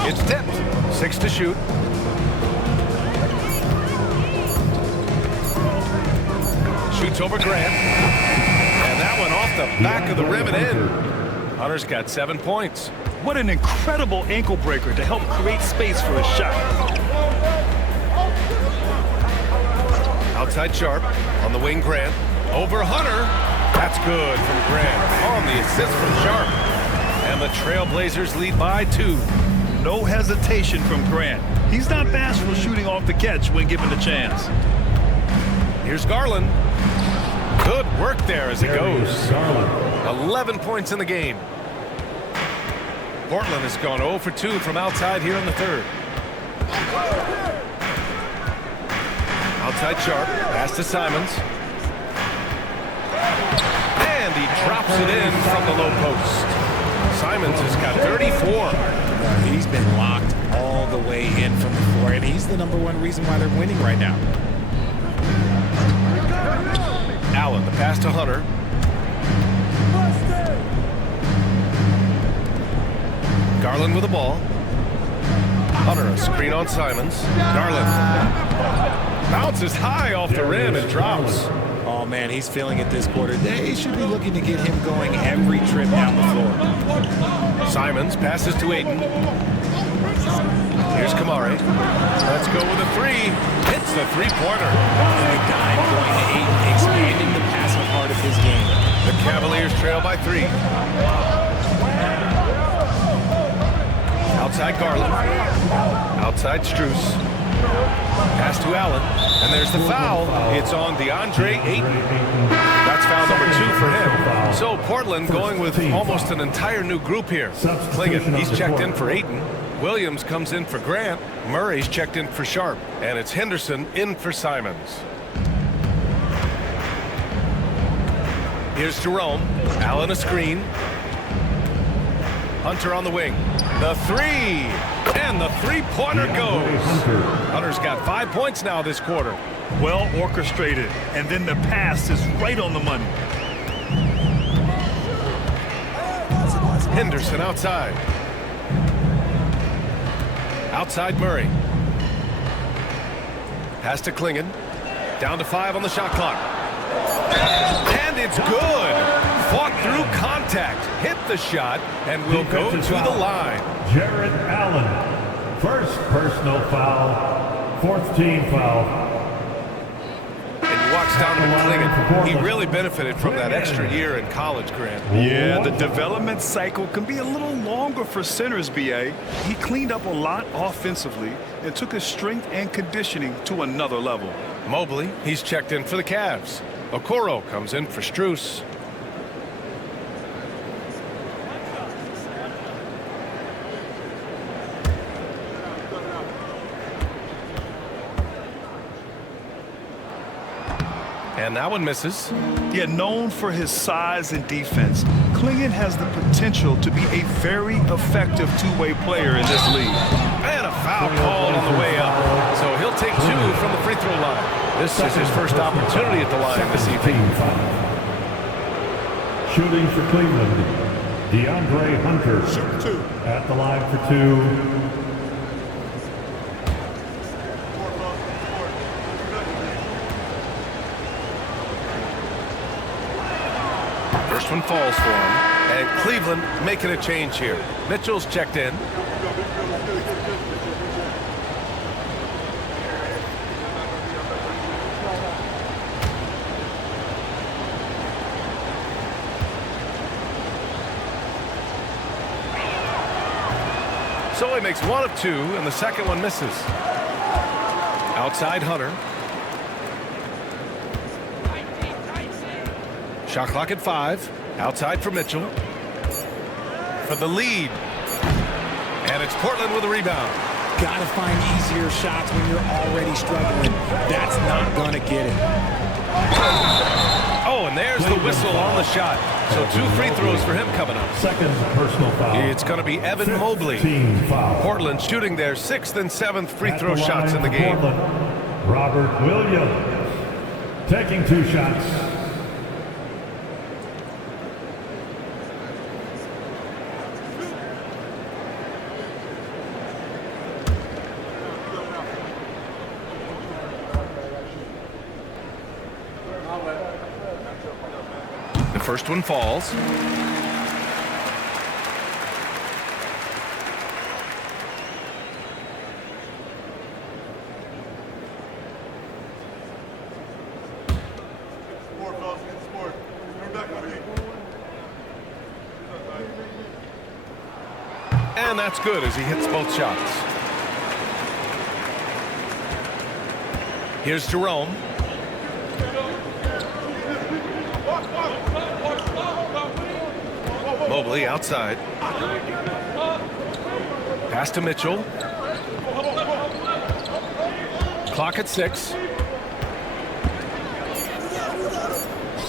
It's tipped. 6 to shoot. Shoots over Grant. And that one off the back of the rim and in. Hunter's got 7 points. What an incredible ankle breaker to help create space for a shot. Outside Sharp. On the wing, Grant. Over Hunter. That's good from Grant. On the assist from Sharp. And the Trailblazers lead by 2. No hesitation from Grant. He's not bashful shooting off the catch when given the chance. Here's Garland. Good work there as it goes. Garland. 11 points in the game. Portland has gone 0 for 2 from outside here in the third. Outside Sharp. Pass to Simons. And he drops it in from the low post. Simons has got 34. He's been locked all the way in from the floor, and he's the #1 reason why they're winning right now. Allen, the pass to Hunter. Garland with the ball. Hunter, a screen on Simons. Garland bounces high off the rim and drops. Oh, man, he's feeling it this quarter. They should be looking to get him going every trip down the floor. Simons passes to Ayton. Here's Kamari. Let's go with a 3. Hits the three-pointer. Big dime going to Ayton, expanding the passive part of his game. The Cavaliers trail by 3. Outside Garland. Outside Strus. Pass to Allen. And there's the foul. It's on DeAndre Ayton. That's foul number 2 for him. So Portland going with almost an entire new group here. Clingan, he's checked in for Ayton. Williams comes in for Grant. Murray's checked in for Sharp. And it's Henderson in for Simons. Here's Jerome. Allen a screen. Hunter on the wing. The 3. And the three-pointer goes. Hunter's got 5 points now this quarter. Well orchestrated. And then the pass is right on the money. Henderson outside. Outside Murray. Pass to Clingan. Down to 5 on the shot clock. And it's good. Fought through contact. Hit the shot and will go to the line. Jared Allen. First personal foul. 4th team foul. And walks down to Clingan. He really benefited from that extra year in college, Grant. Yeah, the development cycle can be a little longer for centers, B.A. He cleaned up a lot offensively and took his strength and conditioning to another level. Mobley, he's checked in for the Cavs. Okoro comes in for Strus. And that one misses. Yeah, known for his size and defense, Clingan has the potential to be a very effective two-way player in this league. And a foul called on the way up. So he'll take 2 from the free throw line. This is his first opportunity at the line this evening. Shooting for Cleveland, DeAndre Hunter at the line for 2. First one falls for him. And Cleveland making a change here. Mitchell's checked in. So he makes 1 of 2, and the second one misses. Outside Hunter. Shot clock at 5. Outside for Mitchell. For the lead. And it's Portland with a rebound. Gotta find easier shots when you're already struggling. That's not gonna get it. Oh, and there's the whistle on the shot. So 2 free throws for him coming up. Second personal foul. It's going to be Evan Mobley. Team foul. Portland shooting their 6th and 7th free At throw the shots in the line, game. Portland, Robert Williams taking 2 shots. The first one falls. And that's good as he hits both shots. Here's Jerome. Mobley outside. Pass to Mitchell. Clock at 6.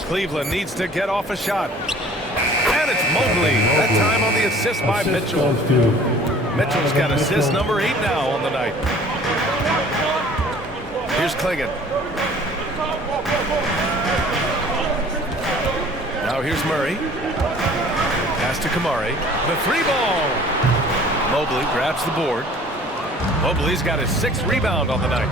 Cleveland needs to get off a shot. And it's Mobley. That time on the assist by Mitchell. Mitchell's got assist number 8 now on the night. Here's Klingon. Now here's Murray. Pass to Kamari. The 3 ball. Mobley grabs the board. Mobley's got his 6th rebound on the night.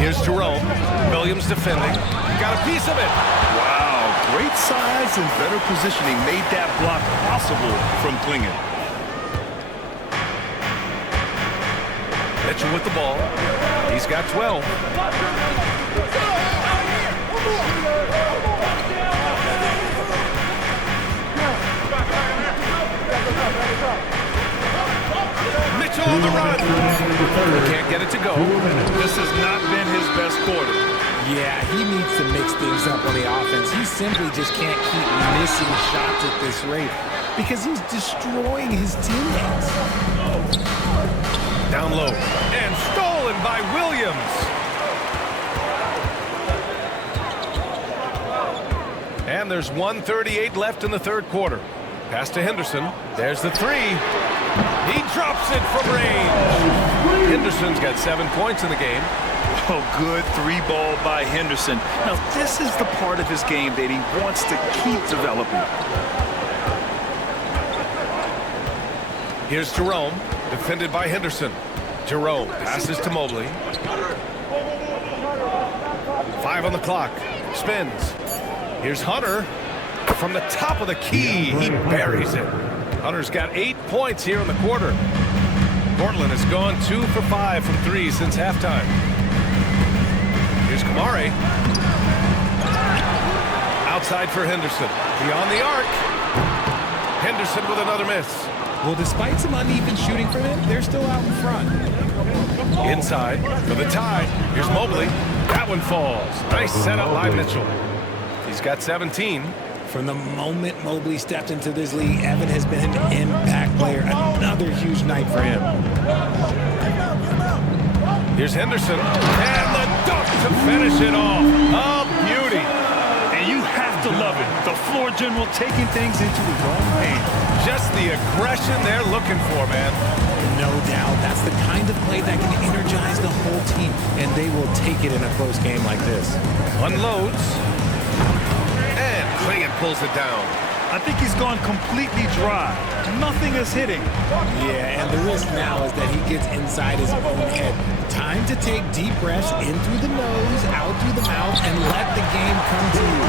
Here's Jerome. Williams defending. Got a piece of it. Wow, great size and better positioning made that block possible from Klingon. Mitchell with the ball. He's got 12. Mitchell on the run. Can't get it to go. This has not been his best quarter. Yeah, he needs to mix things up on the offense. He simply just can't keep missing shots at this rate because he's destroying his teammates. Down low. And stolen by Williams. And there's 1:38 left in the 3rd quarter. Pass to Henderson. There's the 3. He drops it from range. Henderson's got 7 points in the game. Oh, good 3 ball by Henderson. Now, this is the part of his game that he wants to keep developing. Here's Jerome, defended by Henderson. Jerome passes to Mobley. 5 on the clock. Spins. Here's Hunter. From the top of the key, he buries it. Hunter's got 8 points here in the quarter. Portland has gone 2 for 5 from 3 since halftime. Here's Kamari. Outside for Henderson. Beyond the arc. Henderson with another miss. Well, despite some uneven shooting from him, they're still out in front. Inside for the tie. Here's Mobley. That one falls. Nice setup by Mitchell. He's got 17. From the moment Mobley stepped into this league, Evan has been an impact player. Another huge night for him. Here's Henderson. And the dunk to finish it off. A beauty. And you have to love it. The floor general taking things into his own hands. Just the aggression they're looking for, man. No doubt. That's the kind of play that can energize the whole team, and they will take it in a close game like this. Unloads. And Klingon pulls it down. I think he's gone completely dry. Nothing is hitting. Yeah, and the risk now is that he gets inside his own head. Time to take deep breaths in through the nose, out through the mouth, and let the game come to you.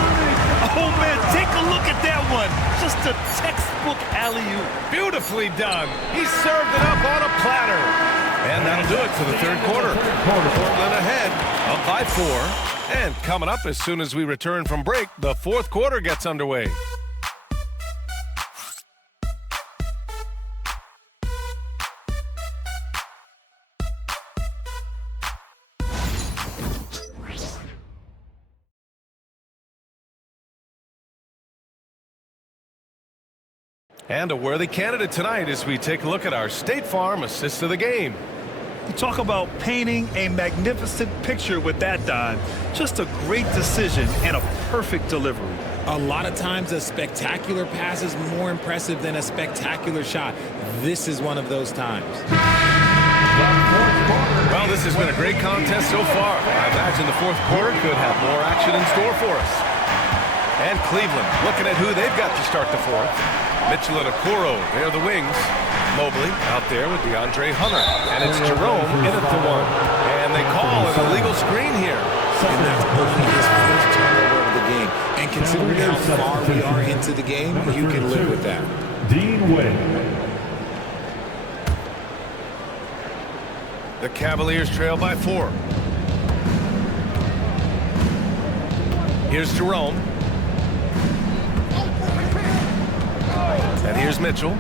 Oh, man, take a look at that one. Just a textbook alley-oop. Beautifully done. He served it up on a platter. And that'll do it for the 3rd quarter. Portland ahead, up by 4. And coming up as soon as we return from break, the 4th quarter gets underway. And a worthy candidate tonight as we take a look at our State Farm assist of the game. You talk about painting a magnificent picture with that, Don. Just a great decision and a perfect delivery. A lot of times a spectacular pass is more impressive than a spectacular shot. This is one of those times. Well, this has been a great contest so far. I imagine the fourth quarter could have more action in store for us. And Cleveland looking at who they've got to start the fourth. Mitchell and Okoro, they're the wings. Mobley out there with DeAndre Hunter. And it's Jerome in at the one. And they call an illegal screen here. And that's only his first turnover of the game. And considering how far we are into the game, you can live with that. Dean Wade. The Cavaliers trail by 4. Here's Jerome. And here's Mitchell.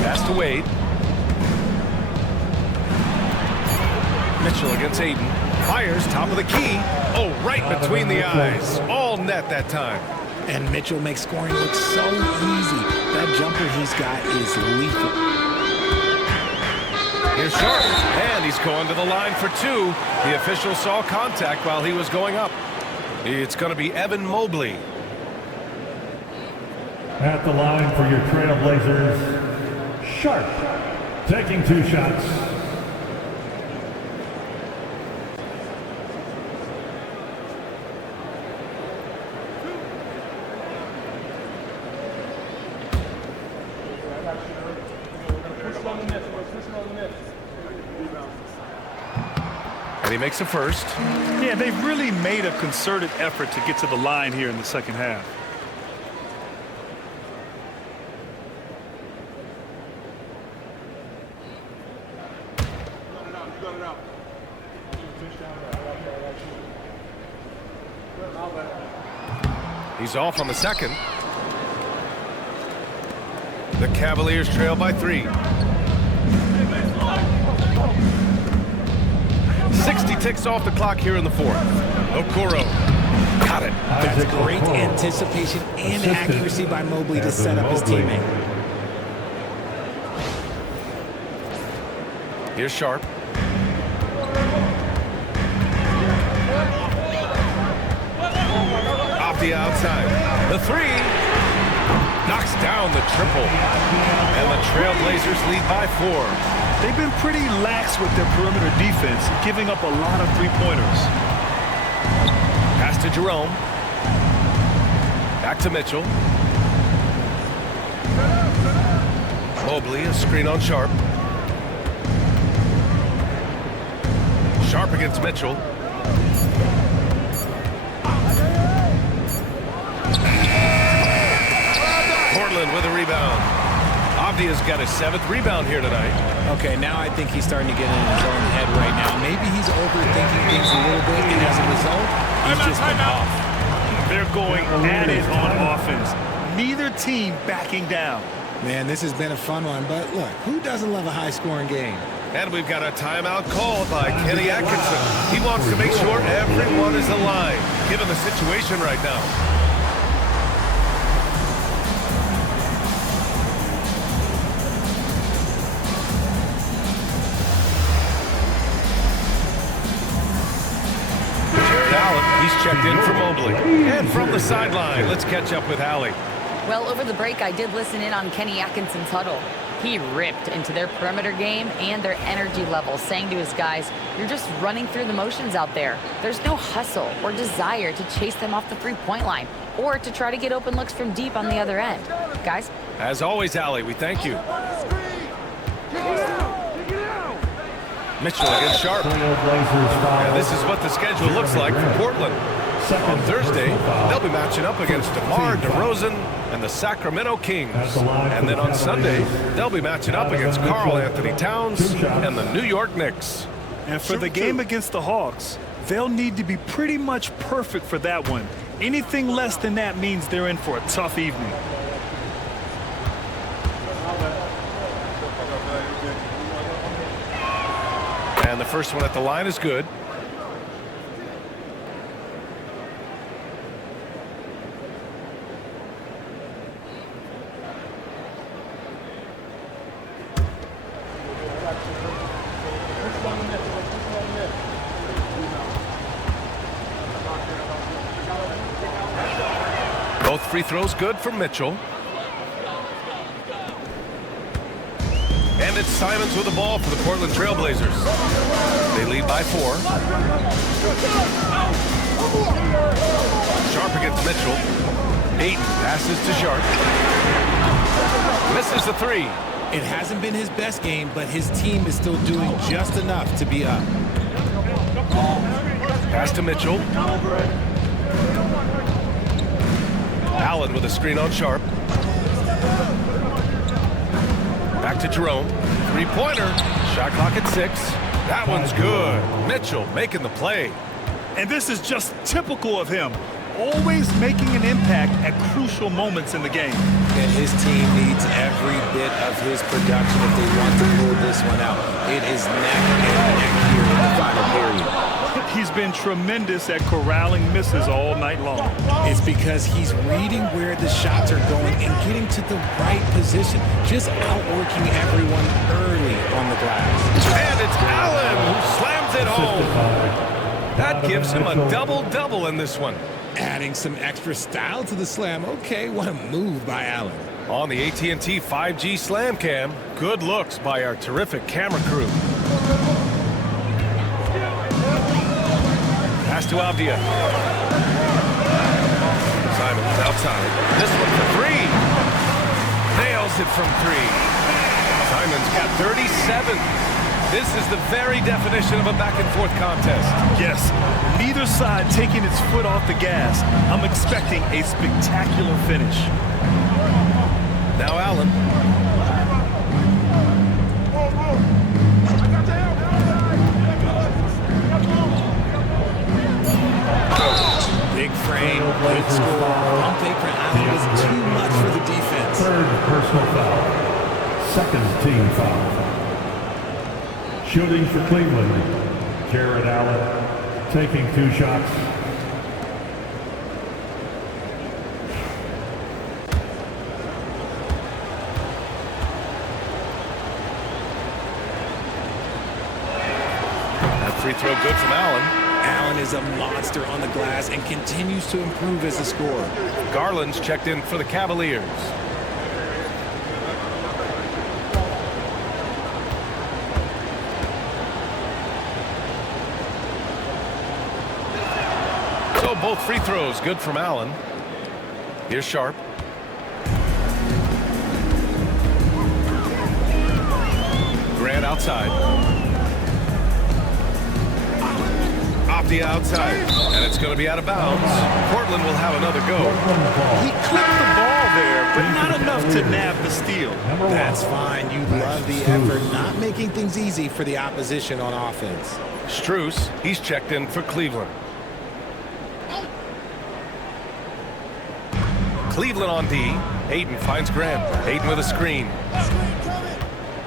Pass to Wade. Mitchell against Aiden. Fires, top of the key. Oh, right between the eyes. All net that time. And Mitchell makes scoring look so easy. That jumper he's got is lethal. Here's Sharp. And he's going to the line for 2. The official saw contact while he was going up. It's going to be Evan Mobley. At the line for your Trailblazers, Sharp, taking 2 shots. And he makes a first. Yeah, they've really made a concerted effort to get to the line here in the second half. He's off on the second. The Cavaliers trail by 3. 60 ticks off the clock here in the fourth. Okoro. Got it. That's great anticipation and accuracy by Mobley to set up his teammate. Here's Sharp. Off the outside. The 3. Knocks down the triple. And the Trailblazers lead by 4. They've been pretty lax with their perimeter defense, giving up a lot of three-pointers. Pass to Jerome. Back to Mitchell. Mobley, a screen on Sharp. Sharp against Mitchell. Portland with a rebound. Avdia's got his 7th rebound here tonight. Okay, now I think he's starting to get in his own head right now. Maybe he's overthinking things a little bit, and as a result, he's just been off. They're going at it on offense. Neither team backing down. Man, this has been a fun one, but look, who doesn't love a high-scoring game? And we've got a timeout called by Kenny Atkinson. He wants to make sure everyone is alive, given the situation right now. He's checked in for Mobley. And from the sideline, let's catch up with Hallie. Well, over the break, I did listen in on Kenny Atkinson's huddle. He ripped into their perimeter game and their energy level, saying to his guys, you're just running through the motions out there. There's no hustle or desire to chase them off the three-point line or to try to get open looks from deep on the other end. Guys? As always, Hallie, we thank you. Mitchell against Sharp. And this is what the schedule looks like for Portland. On Thursday, they'll be matching up against DeMar DeRozan and the Sacramento Kings. And then on Sunday, they'll be matching up against Karl Anthony Towns and the New York Knicks. And for the game against the Hawks, they'll need to be pretty much perfect for that one. Anything less than that means they're in for a tough evening. And the first one at the line is good. Both free throws good for Mitchell. And it's Simons with the ball for the Portland Trailblazers. They lead by 4. Sharp against Mitchell. Ayton passes to Sharp. Misses the 3. It hasn't been his best game, but his team is still doing just enough to be up. Pass to Mitchell. Allen with a screen on Sharp. Back to Jerome. Three-pointer. Shot clock at 6. That one's good. Mitchell making the play. And this is just typical of him. Always making an impact at crucial moments in the game. And his team needs every bit of his production if they want to pull this one out. It is neck and neck here in the final period. He's been tremendous at corralling misses all night long. It's because he's reading where the shots are going and getting to the right position, just outworking everyone early on the glass. And it's Allen who slams it home. That gives him a double-double in this one. Adding some extra style to the slam. Okay, what a move by Allen. On the AT&T 5G Slam Cam, good looks by our terrific camera crew. Pass to Avdia. Simons outside. This one for 3. Nails it from 3. Simons got 37. This is the very definition of a back-and-forth contest. Yes, neither side taking its foot off the gas. I'm expecting a spectacular finish. Now Allen. Big frame, good score. Pump fake for Allen was too much for the defense. Third personal foul. Second team foul. Shooting for Cleveland, Jared Allen taking 2 shots. That free throw good from Allen. Allen is a monster on the glass and continues to improve as a scorer. Garland's checked in for the Cavaliers. So both free throws good from Allen. Here's Sharp. Grant outside. Off the outside. And it's going to be out of bounds. Portland will have another go. He clipped the ball there, but not enough to nab the steal. That's fine. You love the effort, not making things easy for the opposition on offense. Strus, he's checked in for Cleveland. Cleveland on D. Ayton finds Grant. Ayton with a screen.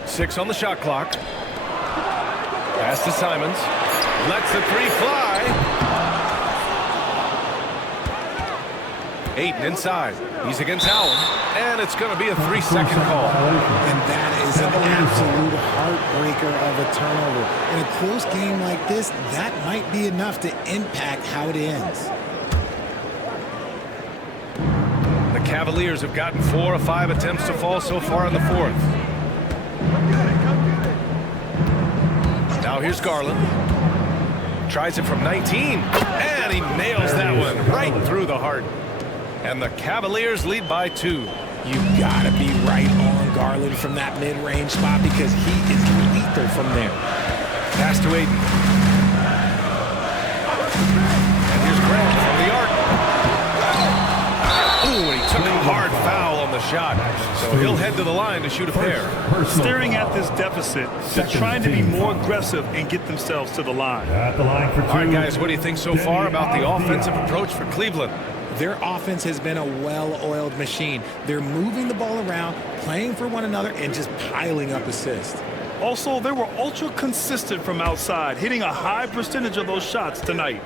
6 on the shot clock. Pass to Simons. Lets the 3 fly. Ayton inside. He's against Allen. And it's going to be a 3-second call. And that is an absolute heartbreaker of a turnover. In a close game like this, that might be enough to impact how it ends. The Cavaliers have gotten 4 of 5 attempts to fall so far in the 4th. Now here's Garland. Tries it from 19. And he nails that one right through the heart. And the Cavaliers lead by 2. You gotta be right on Garland from that mid-range spot because he is lethal from there. Pass to Ayton. And here's Grant from the arc. Ooh, and he took a hard foul on the shot. So he'll head to the line to shoot a pair. Staring at this deficit, they're trying to be more aggressive and get themselves to the line. At the line for 2. All right, guys, what do you think so far about the offensive approach for Cleveland? Their offense has been a well-oiled machine. They're moving the ball around, playing for one another, and just piling up assists. Also, they were ultra consistent from outside, hitting a high percentage of those shots tonight.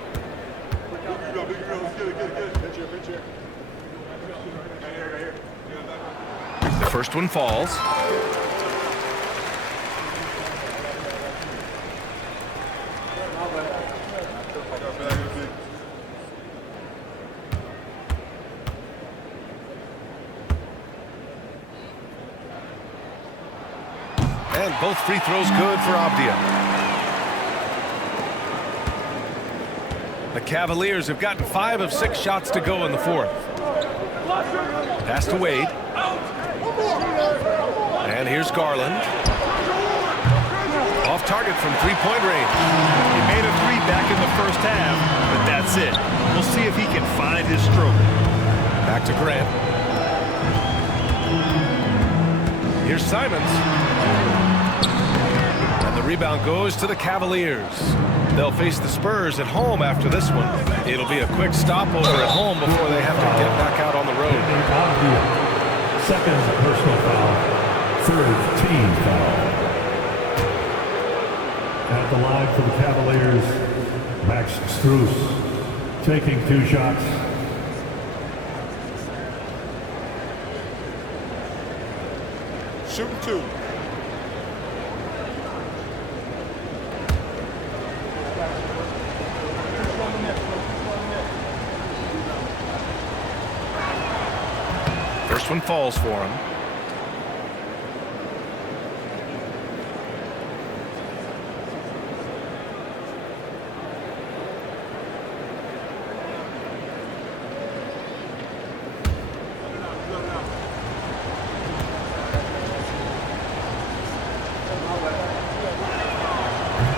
The first one falls. And both free throws good for Avdia. The Cavaliers have gotten 5 of 6 shots to go in the fourth. Pass to Wade. And here's Garland. Off target from three-point range. He made a three back in the first half, but that's it. We'll see if he can find his stroke. Back to Grant. Here's Simons. And the rebound goes to the Cavaliers. They'll face the Spurs at home after this one. It'll be a quick stopover at home before they have to get back out on the road. Second personal foul. Third team foul. At the line for the Cavaliers, Max Strus taking 2 shots. Shooting 2. First one falls for him.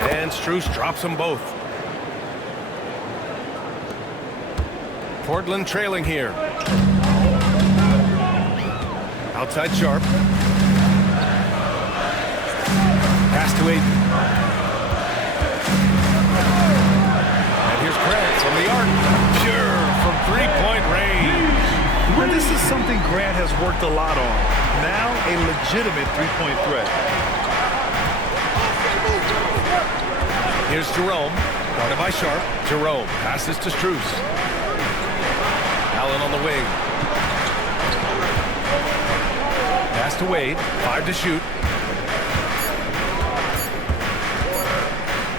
And Strus drops them both. Portland trailing here. Outside Sharp. Pass to Aiden. And here's Grant from the arc. Pure from three-point range. Well, this is something Grant has worked a lot on. Now a legitimate three-point threat. Here's Jerome. Guarded by Sharp. Jerome passes to Strus. Allen on the wing. Pass to Wade. 5 to shoot.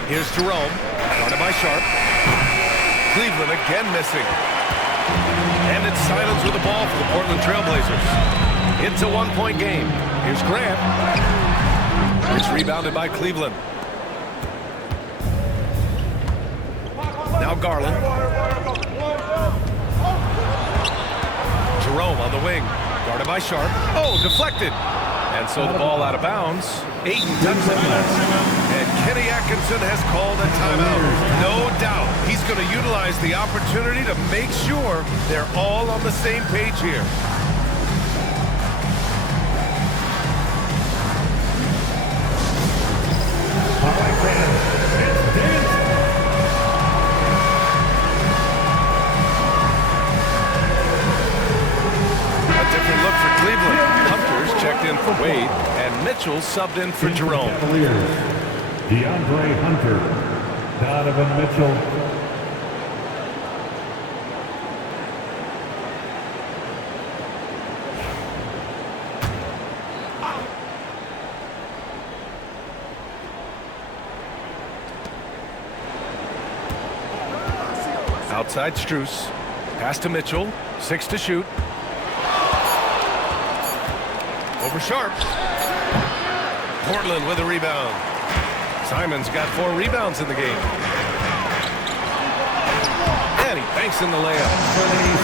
Here's Jerome. Guarded by Sharp. Cleveland again missing. And it's Simons with the ball for the Portland Trailblazers. It's a 1-point game. Here's Grant. It's rebounded by Cleveland. Now Garland. Jerome on the wing. Guarded by Sharp. Oh, deflected. And so the ball out of bounds. Ayton tucks it in. And Kenny Atkinson has called a timeout. No doubt he's going to utilize the opportunity to make sure they're all on the same page here. All right, fans. It's dance. Different look for Cleveland. Hunter's checked in for Wade, and Mitchell subbed in for Jerome. Cavaliers, DeAndre Hunter, Donovan Mitchell. Outside Strus. Pass to Mitchell. 6 to shoot. Over Sharp. Portland with a rebound. Simons got 4 rebounds in the game. And he banks in the layup.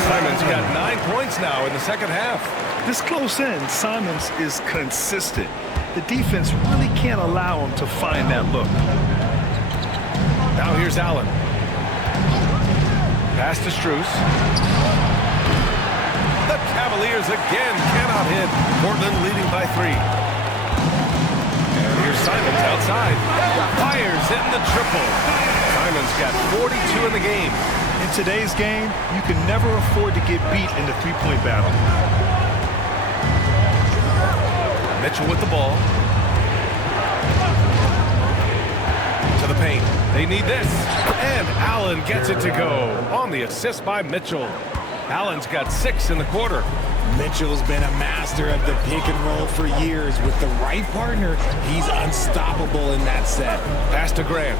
Simons got 9 points now in the second half. This close in, Simons is consistent. The defense really can't allow him to find that look. Now here's Allen. Pass to Strus. The Cavaliers again cannot hit. Portland leading by 3. And here's Simons outside. Fires hitting the triple. Simons got 42 in the game. In today's game, you can never afford to get beat in the three-point battle. Mitchell with the ball. To the paint. They need this. And Allen gets it to go on the assist by Mitchell. Allen's got 6 in the quarter. Mitchell's been a master of the pick and roll for years. With the right partner, he's unstoppable in that set. Pass to Grant.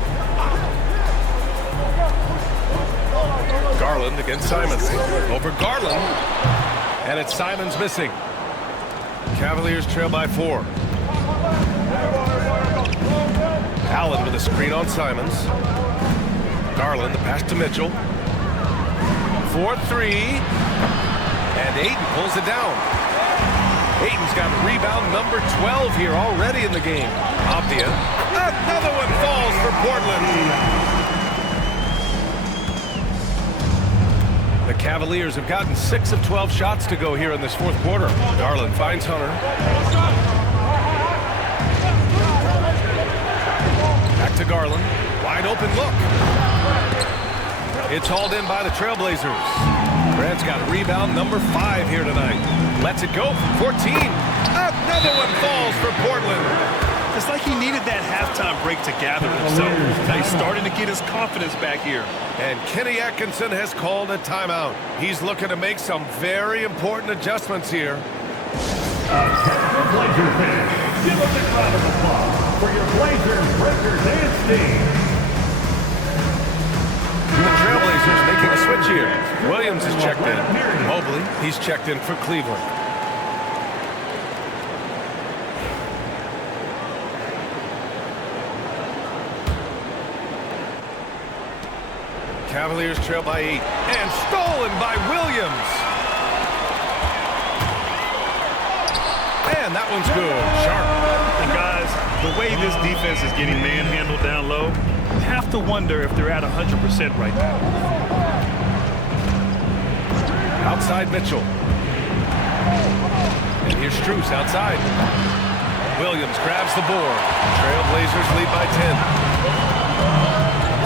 Garland against Simons. Over Garland. And it's Simons missing. Cavaliers trail by 4. Allen with a screen on Simons. Garland, the pass to Mitchell. 4-3. And Ayton pulls it down. Ayton's got rebound number 12 here already in the game. Avdia. Another one falls for Portland. The Cavaliers have gotten 6 of 12 shots to go here in this fourth quarter. Garland finds Hunter. Back to Garland. Wide open look. It's hauled in by the Trailblazers. Grant's got rebound number 5 here tonight. Lets it go. 14. Another one falls for Portland. It's like he needed that halftime break to gather himself. He's starting to get his confidence back here. And Kenny Atkinson has called a timeout. He's looking to make some very important adjustments here. Blazer fans, give a big round of applause for your Blazers Breaker Dance team. The Trailblazers making a switch here. Williams is checked in. Mobley, he's checked in for Cleveland. Cavaliers trail by 8. And stolen by Williams. And that one's good. Sharp. And guys, the way this defense is getting manhandled down low, you have to wonder if they're at 100% right now. Outside Mitchell. And here's Strus outside. Williams grabs the board. Trailblazers lead by 10.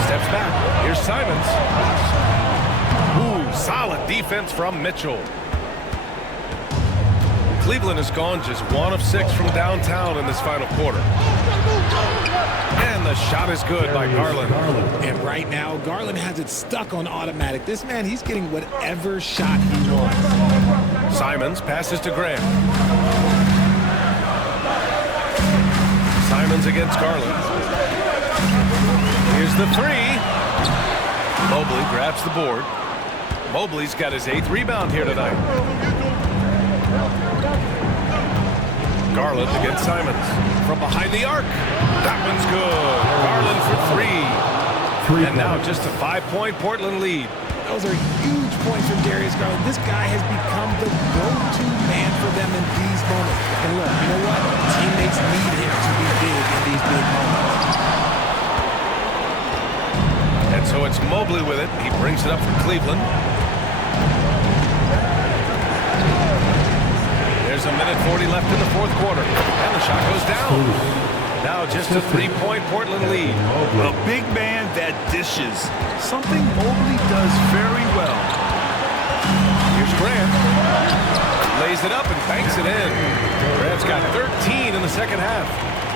Steps back. Here's Simons. Ooh, solid defense from Mitchell. Cleveland has gone just 1 of 6 from downtown in this final quarter. And the shot is good by Garland. And right now, Garland has it stuck on automatic. This man, he's getting whatever shot he wants. Simons passes to Grant. Simons against Garland. Here's the 3. Mobley grabs the board. Mobley's got his 8th rebound here tonight. Garland against Simons. From behind the arc. That one's good. Garland for 3. And now just a 5-point Portland lead. Those are huge points from Darius Garland. This guy has become the go-to man for them in these moments. And look, you know what? Teammates need him to be big in these big moments. And so it's Mobley with it. He brings it up for Cleveland. There's a minute 40 left in the fourth quarter. And the shot goes down. Now just a 3-point Portland lead. A big man that dishes. Something Mobley does very well. Here's Grant. Lays it up and banks it in. Grant's got 13 in the second half.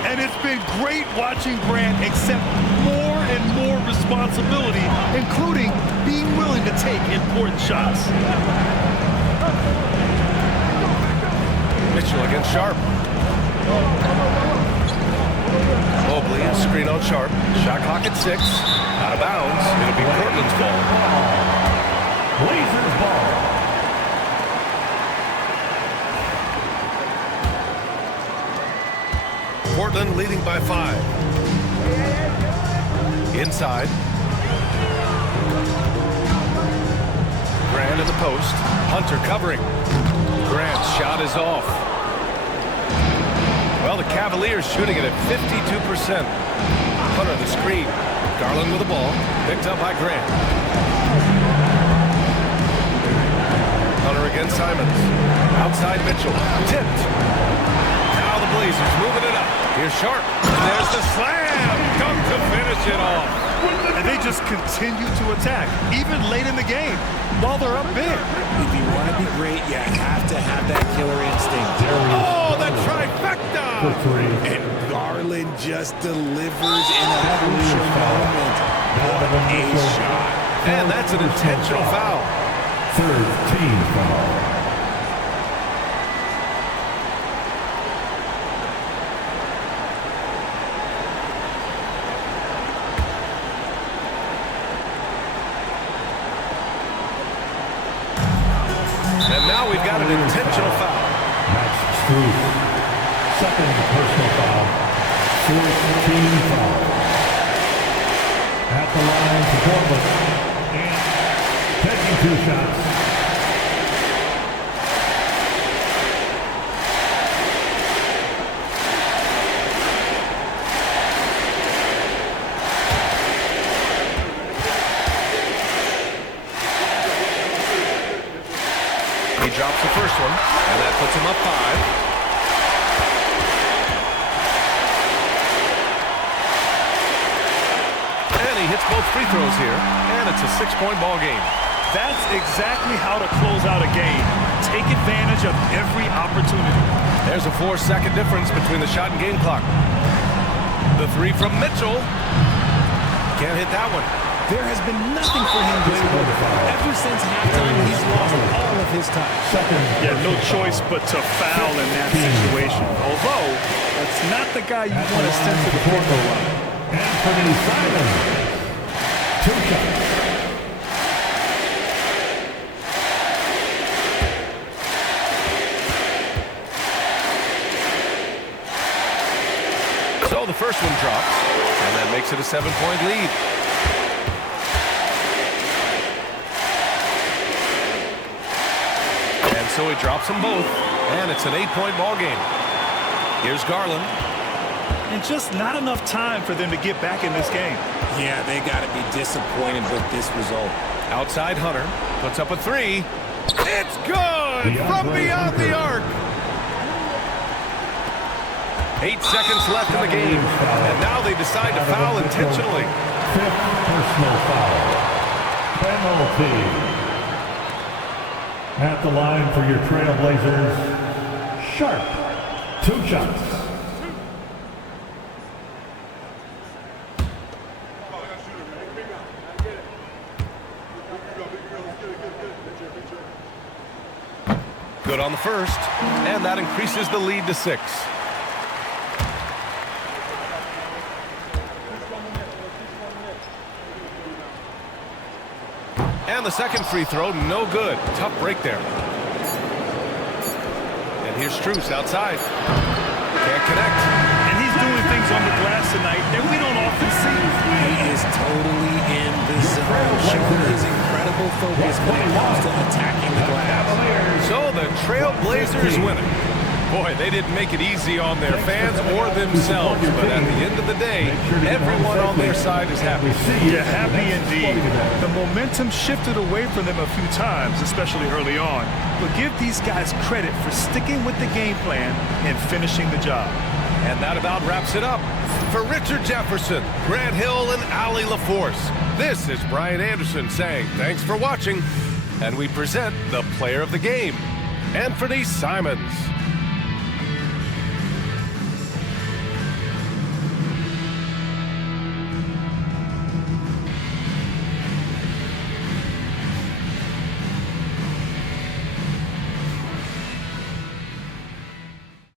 And it's been great watching Grant accept more and more responsibility, including being willing to take important shots. Mitchell against Sharp. Mobley, a screen on Sharp. Shot clock at 6. Out of bounds. It'll be Portland's ball. Blazers ball. Portland leading by 5. Inside. Grant at the post. Hunter covering. Grant's shot is off. Well, the Cavaliers shooting it at 52%. Hunter the screen. Garland with the ball. Picked up by Grant. Hunter against Simons. Outside Mitchell. Tipped. Now the Blazers moving it up. Here's Sharp. There's the slam. Dunk to finish it off. And they just continue to attack, even late in the game, while they're up big. If you want to be great, you have to have that killer instinct. Oh, the trifecta! And Garland just delivers in a crucial moment. What a shot. And that's an intentional foul. Third team foul. And now we've got an intentional foul. That's Strus. Second personal foul. Fourth team foul. At the line for Portland. And taking 2 shots. He drops the first one, and that puts him up 5. And he hits both free throws here, and it's a 6-point ball game. That's exactly how to close out a game. Take advantage of every opportunity. There's a 4-second difference between the shot and game clock. The 3 from Mitchell. Can't hit that one. There has been nothing for him this quarter. Ever since halftime, he's lost all of his time. Yeah, no choice but to foul in that situation. Although, that's not the guy you want to send to the free throw line. Anthony Simons. 2 shots. So the first one drops, and that makes it a 7-point lead. And so he drops them both, and it's an 8-point ball game. Here's Garland. And just not enough time for them to get back in this game. Yeah, they got to be disappointed with this result. Outside Hunter puts up a 3. It's good from beyond the arc. 8 seconds left in the game, and now they decide to foul intentionally. 5th personal foul. Penalty. At the line for your Trailblazers, Sharp. 2 shots. Good on the first, and that increases the lead to 6. And the second free throw, no good. Tough break there. And here's Strus outside. Can't connect. And he's doing things on the glass tonight that we don't often see. He is totally in the zone, showing his incredible focus when it comes to attacking the glass. So the Trailblazers win it. Boy, they didn't make it easy on their fans or themselves, but at the end of the day, everyone on their side is happy. Yeah, happy indeed. The momentum shifted away from them a few times, especially early on. But give these guys credit for sticking with the game plan and finishing the job. And that about wraps it up. For Richard Jefferson, Grant Hill, and Allie LaForce, this is Brian Anderson saying thanks for watching. And we present the player of the game, Anthony Simons.